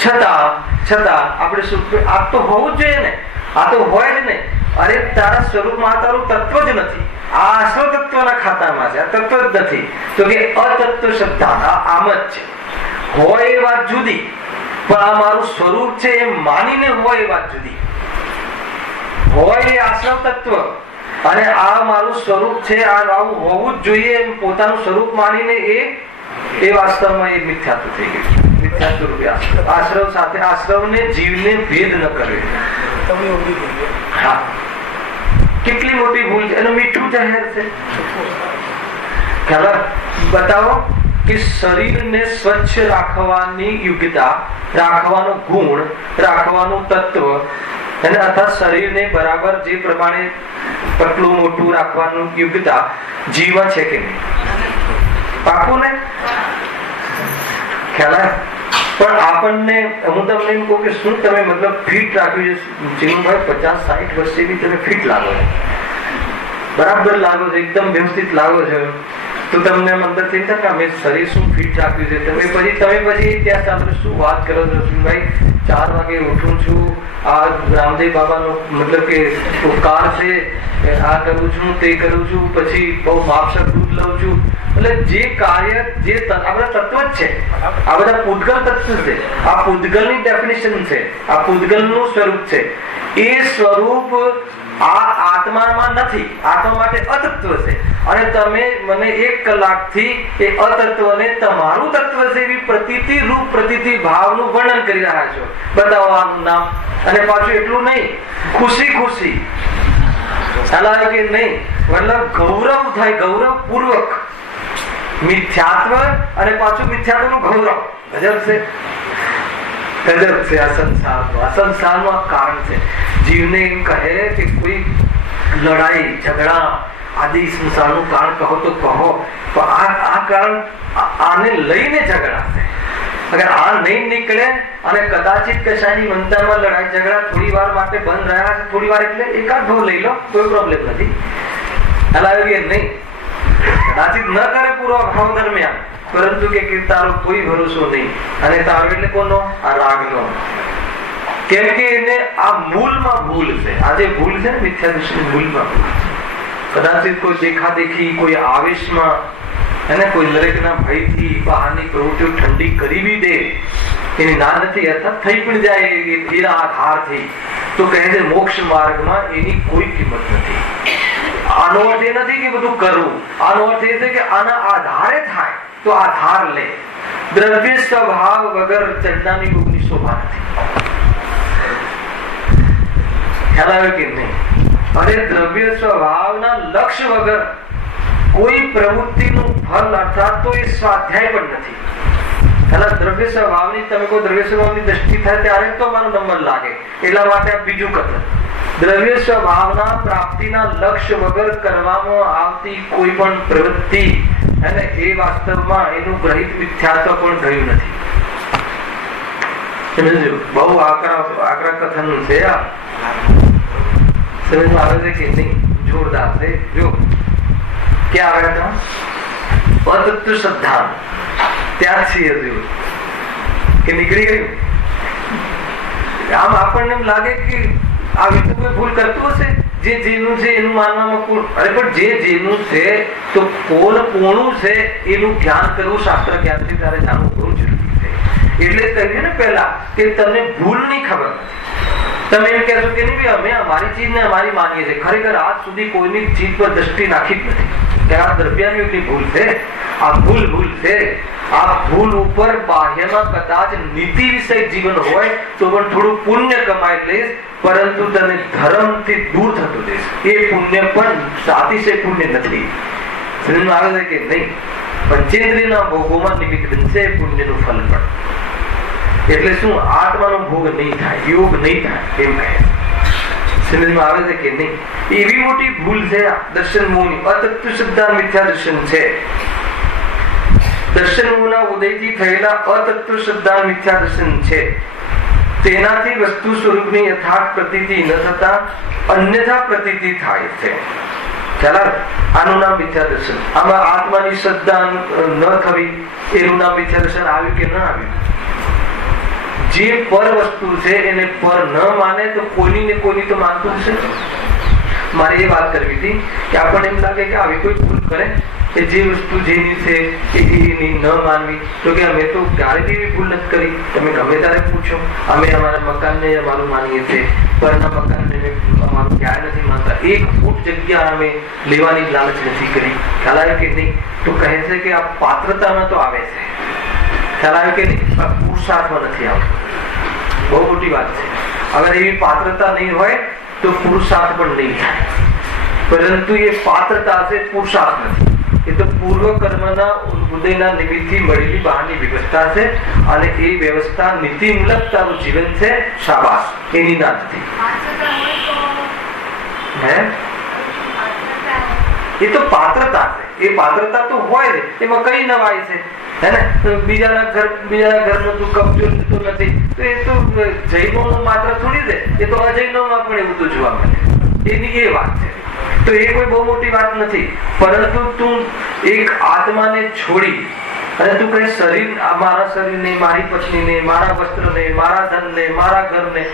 છતાં આપણે આ તો હોવું જ જોઈએ ને. આ તો હોય જ ને. અરે તારા સ્વરૂપમાં તારું તત્વ જ નથી. આ આશ્રવ તત્વના ખાતામાં છે, આ તત્વ જ નથી. તો કે અતત્વ શ્રદ્ધા આમ જ છે. હોય એ વાત જુદી, પણ આ મારું સ્વરૂપ છે એ માનીને હોય એ વાત જુદી. હોય એ આશ્રવ તત્વ, અને આ મારું સ્વરૂપ છે, આ આવું હોવું જ જોઈએ એમ પોતાનું સ્વરૂપ માનીને એ વાસ્તવમાં એ મિથ્યાત્વ થઈ ગયું. મિથ્યાત્વ રૂપે આશ્રવ સાથે આશ્રવને જીવને ભેદ ન કરે. હા, કેટલી મોટી ભૂલ છે. એનું મીઠું જાહેર છે. ખ્યાલ? બતાવો કે શરીરને સ્વચ્છ રાખવાની યોગ્યતા, રાખવાનો ગુણ, રાખવાનું તત્વ, અને અર્થાત શરીરને બરાબર જે પ્રમાણે પતલું મોટું રાખવાનું યોગ્યતા જીવન છે કે નહીં? પાકું ને? ખ્યાલ? પણ આપણને હું તમને એમ કહું કે શું તમે મતલબ ફિટ રાખ્યું છે ચિનુભાઈ? 50-60 વર્ષથી બી તમે ફિટ લાગો છો, બરાબર લાગો છો, એકદમ વ્યવસ્થિત લાગો છો. તો તમને અંદર થઈ શકે અમે શરીર શું ફિટ રાખ્યું છે. તમે પછી ત્યાં સાથે શું વાત કરો છો? ભાઈ 4 વાગે ઉઠું છું, આ રામદેવ બાબાનો મતલબ કે ઉપકાર છે, આ કરું છું, તે કરું છું, પછી બહુ માપસર દૂધ લઉં છું. એટલે જે કાર્ય જે આ બધા તત્વ જ છે, આ બધા પૂતગલ તત્વ છે. આ પૂતગલની ડેફિનેશન છે, આ પૂતગલનું સ્વરૂપ છે. એ સ્વરૂપ આ આત્મામાં નથી, આત્મા માટે અતત્વ છે. અને તમે મને 1 કલાકથી એ અતત્વને તમારું તત્વ છે એવી પ્રતીતિ રૂપ પ્રતીતિ ભાવનું વર્ણન કરી રહ્યા છો. બતાવો આનું નામ. અને પાછું એટલું નહીં, ખુશી ચાલે કે નહીં, મતલબ ગૌરવ થાય, ગૌરવ પૂર્વક. મિથ્યાત્વ અને પાછું મિથ્યાત્વનું ગૌરવ ગજબ છે. ગજબ છે આ સંસારનું આ કારણ છે. જીવને એમ કહે કે કોઈ લડાઈ ઝઘડા આદિ સંસારનું કારણ કહો તો કહો, પણ આ કારણ આને લઈને ઝઘડા છે. અગર આ નહીં નીકળે અને કદાચિત કશાની મનતામાં લડાઈ ઝઘડા થોડી વાર માટે બંધ રહ્યા છે, થોડી વાર એટલે એકાદ ભાવ લઈ લો, કોઈ પ્રોબ્લેમ નથી. હલાવે કે નહીં, કદાચિત ન કરે પૂરો ભાવ દરમિયાન, પરંતુ કે તારો કોઈ ભરોસો નહીં. અને તારો એટલે કોનો? આ રાગનો. કેમ કે એને આ મૂળમાં ભૂલ છે. આ જે ભૂલ છે ને મિથ્યા દૃષ્ટિની મૂળમાં ભૂલ. કદાચિત કોઈ દેખાદેખી, કોઈ આવેશમાં, એને કોઈ લરેકના ભયથી બહારની પ્રવૃત્તિઓ ઠંડી કરી બી દે, એની ના નથી અર્થાત થઈ પણ જાય એના આધારથી, તો કહે છે મોક્ષ માર્ગમાં એની કોઈ કિંમત નથી. આનો અર્થ એ નથી કે બધું કરવું, આનો અર્થ એ છે કે આના આધારે થાય તો આધાર લે. દ્રવ્ય સ્વભાવ વગર ચડનાની ડૂબની શોભા નથી. ખ્યાલ આવે કે નહીં? અને દ્રવ્ય સ્વભાવના લક્ષ્ય વગર કોઈ પ્રવૃત્તિનું ફળ અર્થાત તો એ સ્વાધ્યાય પણ નથી. દ્રવ્ય સ્વભાવની તમે કોઈ દ્રવ્ય સ્વભાવની દ્રષ્ટિ થાય ત્યારે તો મારો નંબર લાગે, એટલા માટે આ બીજું કથન. દ્રવ્ય સ્વભાવના પ્રાપ્તિના લક્ષ્ય વગર કરવામાં આવતી કોઈ પણ પ્રવૃત્તિ અને એ વાસ્તવમાં એનું ગ્રહિત મિથ્યાત્વ પણ થયું નથી. સમજો, બહુ આકરા કથન છે આ. સમજમાં આવે છે કે નહીં? જોરદાર છે. જો ક્યાં આવ્યા હતા? અતત્વ શ્રદ્ધા. ત્યાં છીએ હજુ કે નીકળી ગયું. આમ આપણને એમ લાગે કે આ વિષય કોઈ ભૂલ કરતું હશે, જે જેનું છે એનું માનવામાં કોણ? અરે પણ જે જેનું છે તો કોણ કોનું છે એનું જ્ઞાન કરવું શાસ્ત્ર જ્ઞાનથી તારે જાણવું બહુ જરૂરી છે. એટલે કહ્યું ને પહેલા કે તમને ભૂલની ખબર નથી. તમે એમ કહેશો કે નહીં અમે અમારી ચીજને અમારી માનીએ છીએ. ખરેખર આજ સુધી કોઈની ચીજ પર દ્રષ્ટિ નાખી જ નથી કે આ દ્રવ્યની એટલી ભૂલ છે, આ ભૂલ છે. આ ભૂલ ઉપર બાહ્યમાં કદાચ નીતિ વિષય જીવન હોય તો પણ થોડું પુણ્ય કમાઈ લઈશ, પરંતુ તને ધર્મથી દૂર થતું જઈશ. એ પુણ્ય પણ અતિશય પુણ્ય નથી. સમજમાં આવે છે કે નહીં? પંચેન્દ્રિયના ભોગોમાં નિમિત્ત બનશે પુણ્યનું ફલ પણ. એટલે શું? આત્માનો ભોગ નહીં થાય, યોગ નહીં થાય એમ કહે. સમજમાં આવે છે કે નહીં? એવી મોટી ભૂલ છે આ દર્શન મોહની. અતત્વ શ્રદ્ધા મિથ્યા દર્શન છે. દર્શન મોહના ઉદયથી થયેલા અતત્વ શ્રદ્ધા મિથ્યા દર્શન છે. તેનાથી વસ્તુ સ્વરૂપની યથાર્થ પ્રતીતિ ન થતા અન્યથા પ્રતીતિ થાય છે. ચાલો, આનું નામ મિથ્યા દર્શન. આમાં આત્માની શ્રદ્ધા ન થવી એનું નામ મિથ્યા દર્શન આવ્યું કે ન આવ્યું? જે પર વસ્તુ છે એને પર ન માને તો કોઈની ને કોઈની તો માનતું હશે. મારે એ વાત કરવી હતી કે આપણને એમ લાગે કે આવી કોઈ ભૂલ કરે કે જે વસ્તુ જેની છે એની ન માનવી, તો કે અમે તો ક્યારેય એવી ભૂલ નથી કરી. તમે ગમે ત્યારે પૂછો, અમે અમારા મકાનને અમારું માનીએ છીએ, પરના મકાનને અમારું ક્યારે નથી માનતા. એક ફૂટ જગ્યા અમે લેવાની લાલચ નથી કરી. ખ્યાલ આવે કે નહીં? તો કહે છે કે આ પાત્રતામાં તો આવે છે. ખ્યાલ આવે કે નહીં? પુરુષાર્થમાં નથી આવતું. બહુ મોટી વાત છે. અગર એવી પાત્રતા નહીં હોય તો પુરુષાર્થ પણ નહીં થાય. પરંતુ એ પાત્રતા છે, પુરુષાર્થ નથી. એ તો પૂર્વ કર્મના ઉદયના નિમિત્તથી મળેલી બહારની વ્યવસ્થા છે, અને એ વ્યવસ્થા નીતિમૂલક તારું જીવન છે. શાબાશ, એની ના નથી. એ તો પાત્રતા છે. એ પાત્રતા તો હોય ને, એમાં કઈ નવાઈ છે? હે ને? બીજાના ઘરનો તું કબજો થતો નથી, તો એ તો જૈનો માત્ર થોડી છે. એ તો અજૈનોમાં પણ એવું તો જોવા મળે. એની એ વાત છે. તો એ કોઈ બહુ મોટી વાત નથી. પરંતુ તું એક આત્માને છોડી અને તું કઈ શરીર, મારા શરીરને, મારી પત્નીને, મારા વસ્ત્રને, મારા ધનને, મારા ઘરને,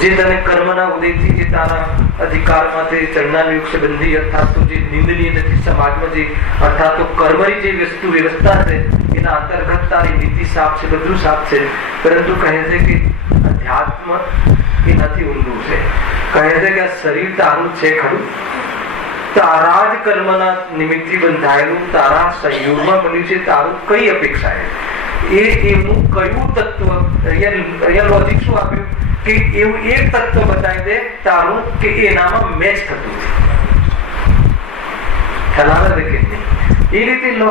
જે તને કર્મના ઉદયથી જે તારા અધિકારમાંથી ચડનાર યુગ બંધી અર્થાત તો જે નિંદનીય નથી સમાજમાં, જે અર્થાત તો કર્મની જે વસ્તુ વ્યવસ્થા છે એના અંતર્ગત તારી નીતિ સાફ છે, બધું સાફ છે. પરંતુ કહે છે કે અધ્યાત્મ એનાથી ઊંડું છે. કહે છે કે આ શરીર તારું છે ખરું, તારા જ કર્મના નિમિત્તથી બંધાયેલું, તારા સંયોગમાં બન્યું છે. તારું કઈ અપેક્ષા એ એવું કયું તત્વ? અહીંયા લોજિક શું આપ્યું કે એવું એક તત્વ બતાવી દે તારું કે એનામાં મેચ થતું છે. ખ્યાલ આવે કે નહીં? એ રીતે લો.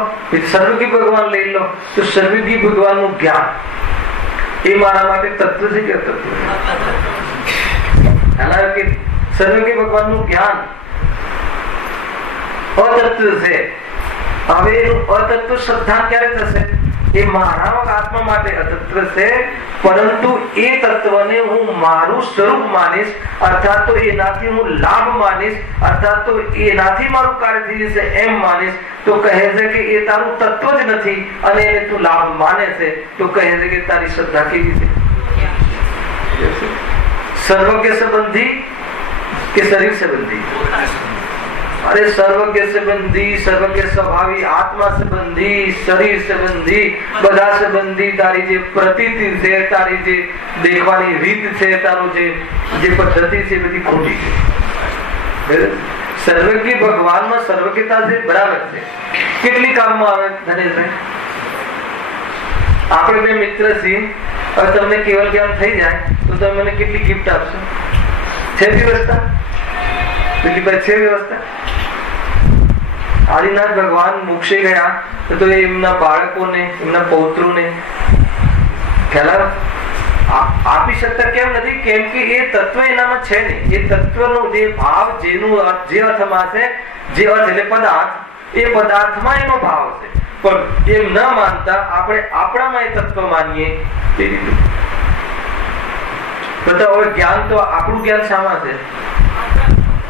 સર્વગી ભગવાન લઈ લો તો સર્વગી ભગવાનનું જ્ઞાન એ મારા માટે તત્વ છે કે અતત્વ? કે સર્વજ્ઞ ભગવાનનું જ્ઞાન અતત્વ છે. હવે એનું અતત્વ શ્રદ્ધા ક્યારે થશે? એ મારા આત્મા માટે અતત્વ છે, પરંતુ એ તત્વને હું મારું સ્વરૂપ માનીશ, અર્થાત તો એનાથી હું લાભ માનીશ, અર્થાત તો એનાથી મારું કાર્ય થઈ જશે એમ માનીશ, તો કહે છે કે એ તારું તત્વ જ નથી અને એને તું લાભ માને છે, તો કહે છે કે તારી શ્રદ્ધા કેવી છે? સર્વજ્ઞ સંબંધી કે શરીર સંબંધી? अरे सर्वज्ञ संबंधी, सर्वज्ञ स्वभावी, आत्मा संबंधी, शरीर संबंधी, બધા સંબંધી તારી જે પ્રતીતિ છે, તારી જે દેખવાની રીત છે, તારું જે પદ્ધતિ છે, બધી ખોટી છે. સર્વજ્ઞ ભગવાનમાં સર્વજ્ઞતા છે, બરાબર છે. કેટલી કામમાં આવે ધનેશભાઈ? આપણે બે મિત્ર છીએ, હવે તમને કેવલ જ્ઞાન થઈ જાય તો તમે મને કેટલી ગિફ્ટ આપશો? છે વ્યવસ્થા? દિલીપભાઈ છે વ્યવસ્થા? આદિનાથ ભગવાન મોક્ષે ગયા તો એમના બાળકોને, એમના પૌત્રોને ખ્યાલ આપી શકતા કેમ નથી? કેમ કે એ તત્વ એનામાં છે નહીં. એ તત્વનો જે ભાવ, જેનું જે અર્થમાં છે, જે અર્થ એટલે પદાર્થ, એ પદાર્થમાં એનો ભાવ છે, પણ એમ ન માનતા આપણે આપણામાં એ તત્વ માનીએ તે રીતે. તો હવે જ્ઞાન તો આપણું જ્ઞાન શામાં છે?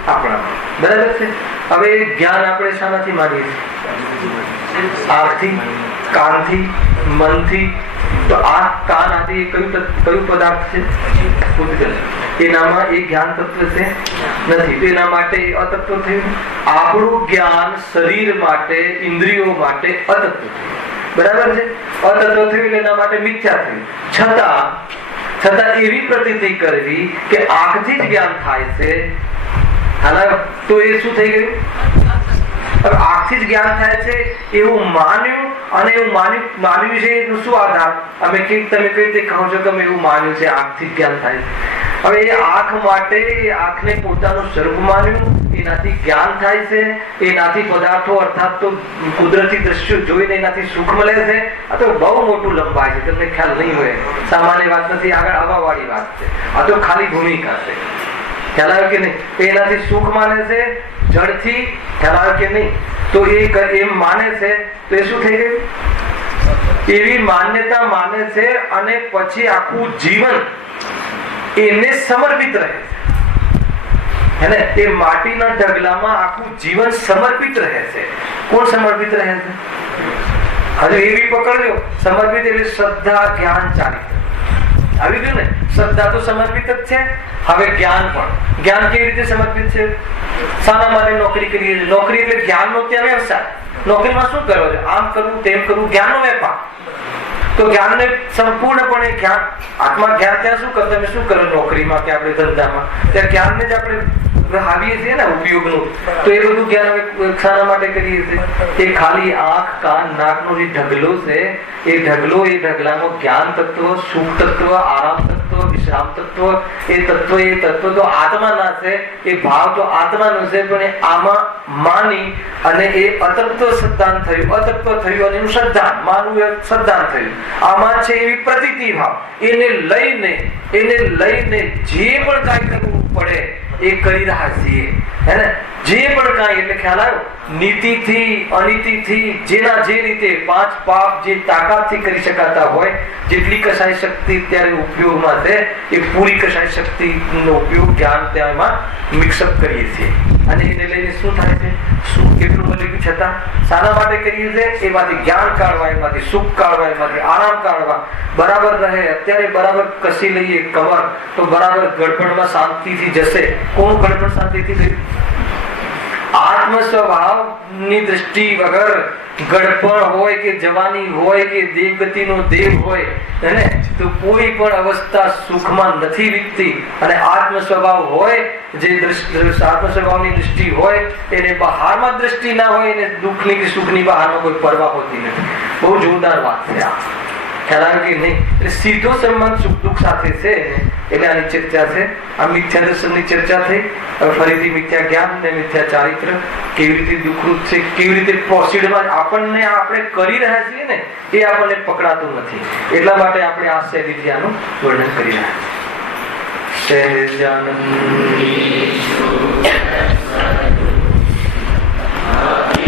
આપણામાં. બરાબર છે. હવે એ જ્ઞાન આપણે શાનાથી માનીએ છીએ? આંખથી, કાનથી, મનથી. તો આંખ, કાન આથી કયું પદાર્થ છે? પૂતગલ. એનામાં એ જ્ઞાન તત્વ છે નથી, તો એના માટે અતત્વ થયું. આપણું જ્ઞાન શરીર માટે, ઇન્દ્રિયો માટે અતત્વ થયું. બરાબર છે. અતત્વ થયું એટલે એના માટે મિથ્યા થયું. છતાં એવી પ્રતીતિ કરવી કે આંખથી જ જ્ઞાન થાય છે, તો એ શું થઈ ગયું? આંખથી જ જ્ઞાન થાય છે એવું માન્યું, અને એવું માન્યું છે એનું શું આધાર? તમે કઈ રીતે કહો છો કે અમે એવું માન્યું છે આંખથી જ્ઞાન થાય છે? હવે એ આંખ માટે આંખને પોતાનું સ્વરૂપ માન્યું, એનાથી જ્ઞાન થાય છે, એનાથી પદાર્થો અર્થાત તો કુદરતી દ્રશ્યો જોઈને એનાથી સુખ મળે છે. આ તો બહુ મોટું લંબાય છે, તમને ખ્યાલ નહીં હોય. સામાન્ય વાત નથી, આગળ આવવા વાળી વાત છે. આ તો ખાલી ભૂમિકા છે. ખ્યાલ આવે કે નહીં? એનાથી સુખ માને છે જડથી. ખ્યાલ આવે કે નહીં? તો એ એમ માને છે, તો એ શું થઈ ગયું? એવી માન્યતા માને છે, અને પછી આખું જીવન એને સમર્પિત રહે છે. હે ને? એ માટીના ઢગલામાં આખું જીવન સમર્પિત રહે છે. કોણ સમર્પિત રહે છે? હજુ એવી પકડજો, સમર્પિત એટલે શ્રદ્ધા, જ્ઞાન ચાલી આવી ગયું ને? શ્રદ્ધા તો સમર્પિત જ છે. હવે જ્ઞાન પણ. જ્ઞાન કેવી રીતે સમર્પિત છે? શાના માટે નોકરી કરીએ? નોકરી એટલે જ્ઞાનનો ત્યાં વ્યવસાય. નોકરીમાં શું કરો છો? આમ કરવું, તેમ કરવું, જ્ઞાનનો વેપાર. તો જ્ઞાનને સંપૂર્ણપણે જ્ઞાન, આત્મા જ્ઞાન ત્યાં શું કરો? તમે શું કરો નોકરીમાં કે આપણે ધંધામાં? ત્યાં જ્ઞાનને જ આપણે હાવીએ છીએ ને, ઉપયોગનું. તો એ બધું જ્ઞાન હવે શાના માટે કરીએ છીએ? એ ખાલી આંખ, કાન, નાકનો જે ઢગલો છે, એ ઢગલામાં જ્ઞાન તત્વ, સુખ તત્વ, આરામ તત્વ, વિશ્રામ તત્વ, એ તત્વ તો આત્માના છે. એ ભાવ તો આત્માનો છે, પણ એ આમાં માની અને એ અતત્વ શ્રદ્ધાન થયું, અતત્વ થયું, અને એનું શ્રદ્ધાન માનવું એ શ્રદ્ધાન થયું. આમાં છે એવી પ્રતીતિ ભાવ. એને લઈને જે પણ કાંઈ કરવું પડે એ કરી રહ્યા છીએ. હે ને? જે પણ કાંઈ, એટલે ખ્યાલ આવ્યો? નીતિથી, અનીતિથી, જેના જે રીતે પાંચ પાપ જે તાકાતથી કરી શકાતા હોય, જેટલી કસાય શક્તિ ત્યારે ઉપયોગમાં છે, એ પૂરી કસાય શક્તિનો ઉપયોગ જ્ઞાન ત્યાંમાં મિક્સઅપ કરીએ છીએ. અને એને લઈને શું થાય છે? સુખ કેટલું મળ્યું છતાં શાના માટે કરીએ છીએ? એમાંથી જ્ઞાન કાઢવા, એમાંથી સુખ કાઢવા, એમાંથી આરામ કાઢવા. બરાબર રહે. અત્યારે બરાબર કસી લઈએ કમર, તો બરાબર ગડબડમાં શાંતિથી જશે. કોણ ગડબડ શાંતિથી ગયું? આત્મ સ્વભાવની દ્રષ્ટિ વગર ગડપણ હોય કે જવાની હોય કે દેવગતિનો દેવ હોય, હે, તો કોઈ પણ અવસ્થા સુખમાં નથી વીતતી. અને આત્મ સ્વભાવ હોય, જે આત્મ સ્વભાવની દ્રષ્ટિ હોય, એને બહારમાં દ્રષ્ટિ ના હોય, એને દુઃખની કે સુખની બહારમાં કોઈ પરવા હોતી નથી. બહુ જોરદાર વાત છે આ. ખ્યાલ આવે કે નહીં? એટલે સીધો સંબંધ સુખ દુઃખ સાથે છે એટલે આની ચર્ચા છે. આ મિથ્યા દર્શનની ચર્ચા થઈ. હવે ફરીથી મિથ્યા જ્ઞાન ને મિથ્યા ચારિત્ર કેવી રીતે દુઃખરૂપ છે, કેવી રીતે પ્રોસીડમાં આપણને આપણે કરી રહ્યા છીએ ને એ આપણને પકડાતું નથી. એટલા માટે આપણે આ શૈલીથી આનું વર્ણન કરી રહ્યા છીએ. સહેજાનંદ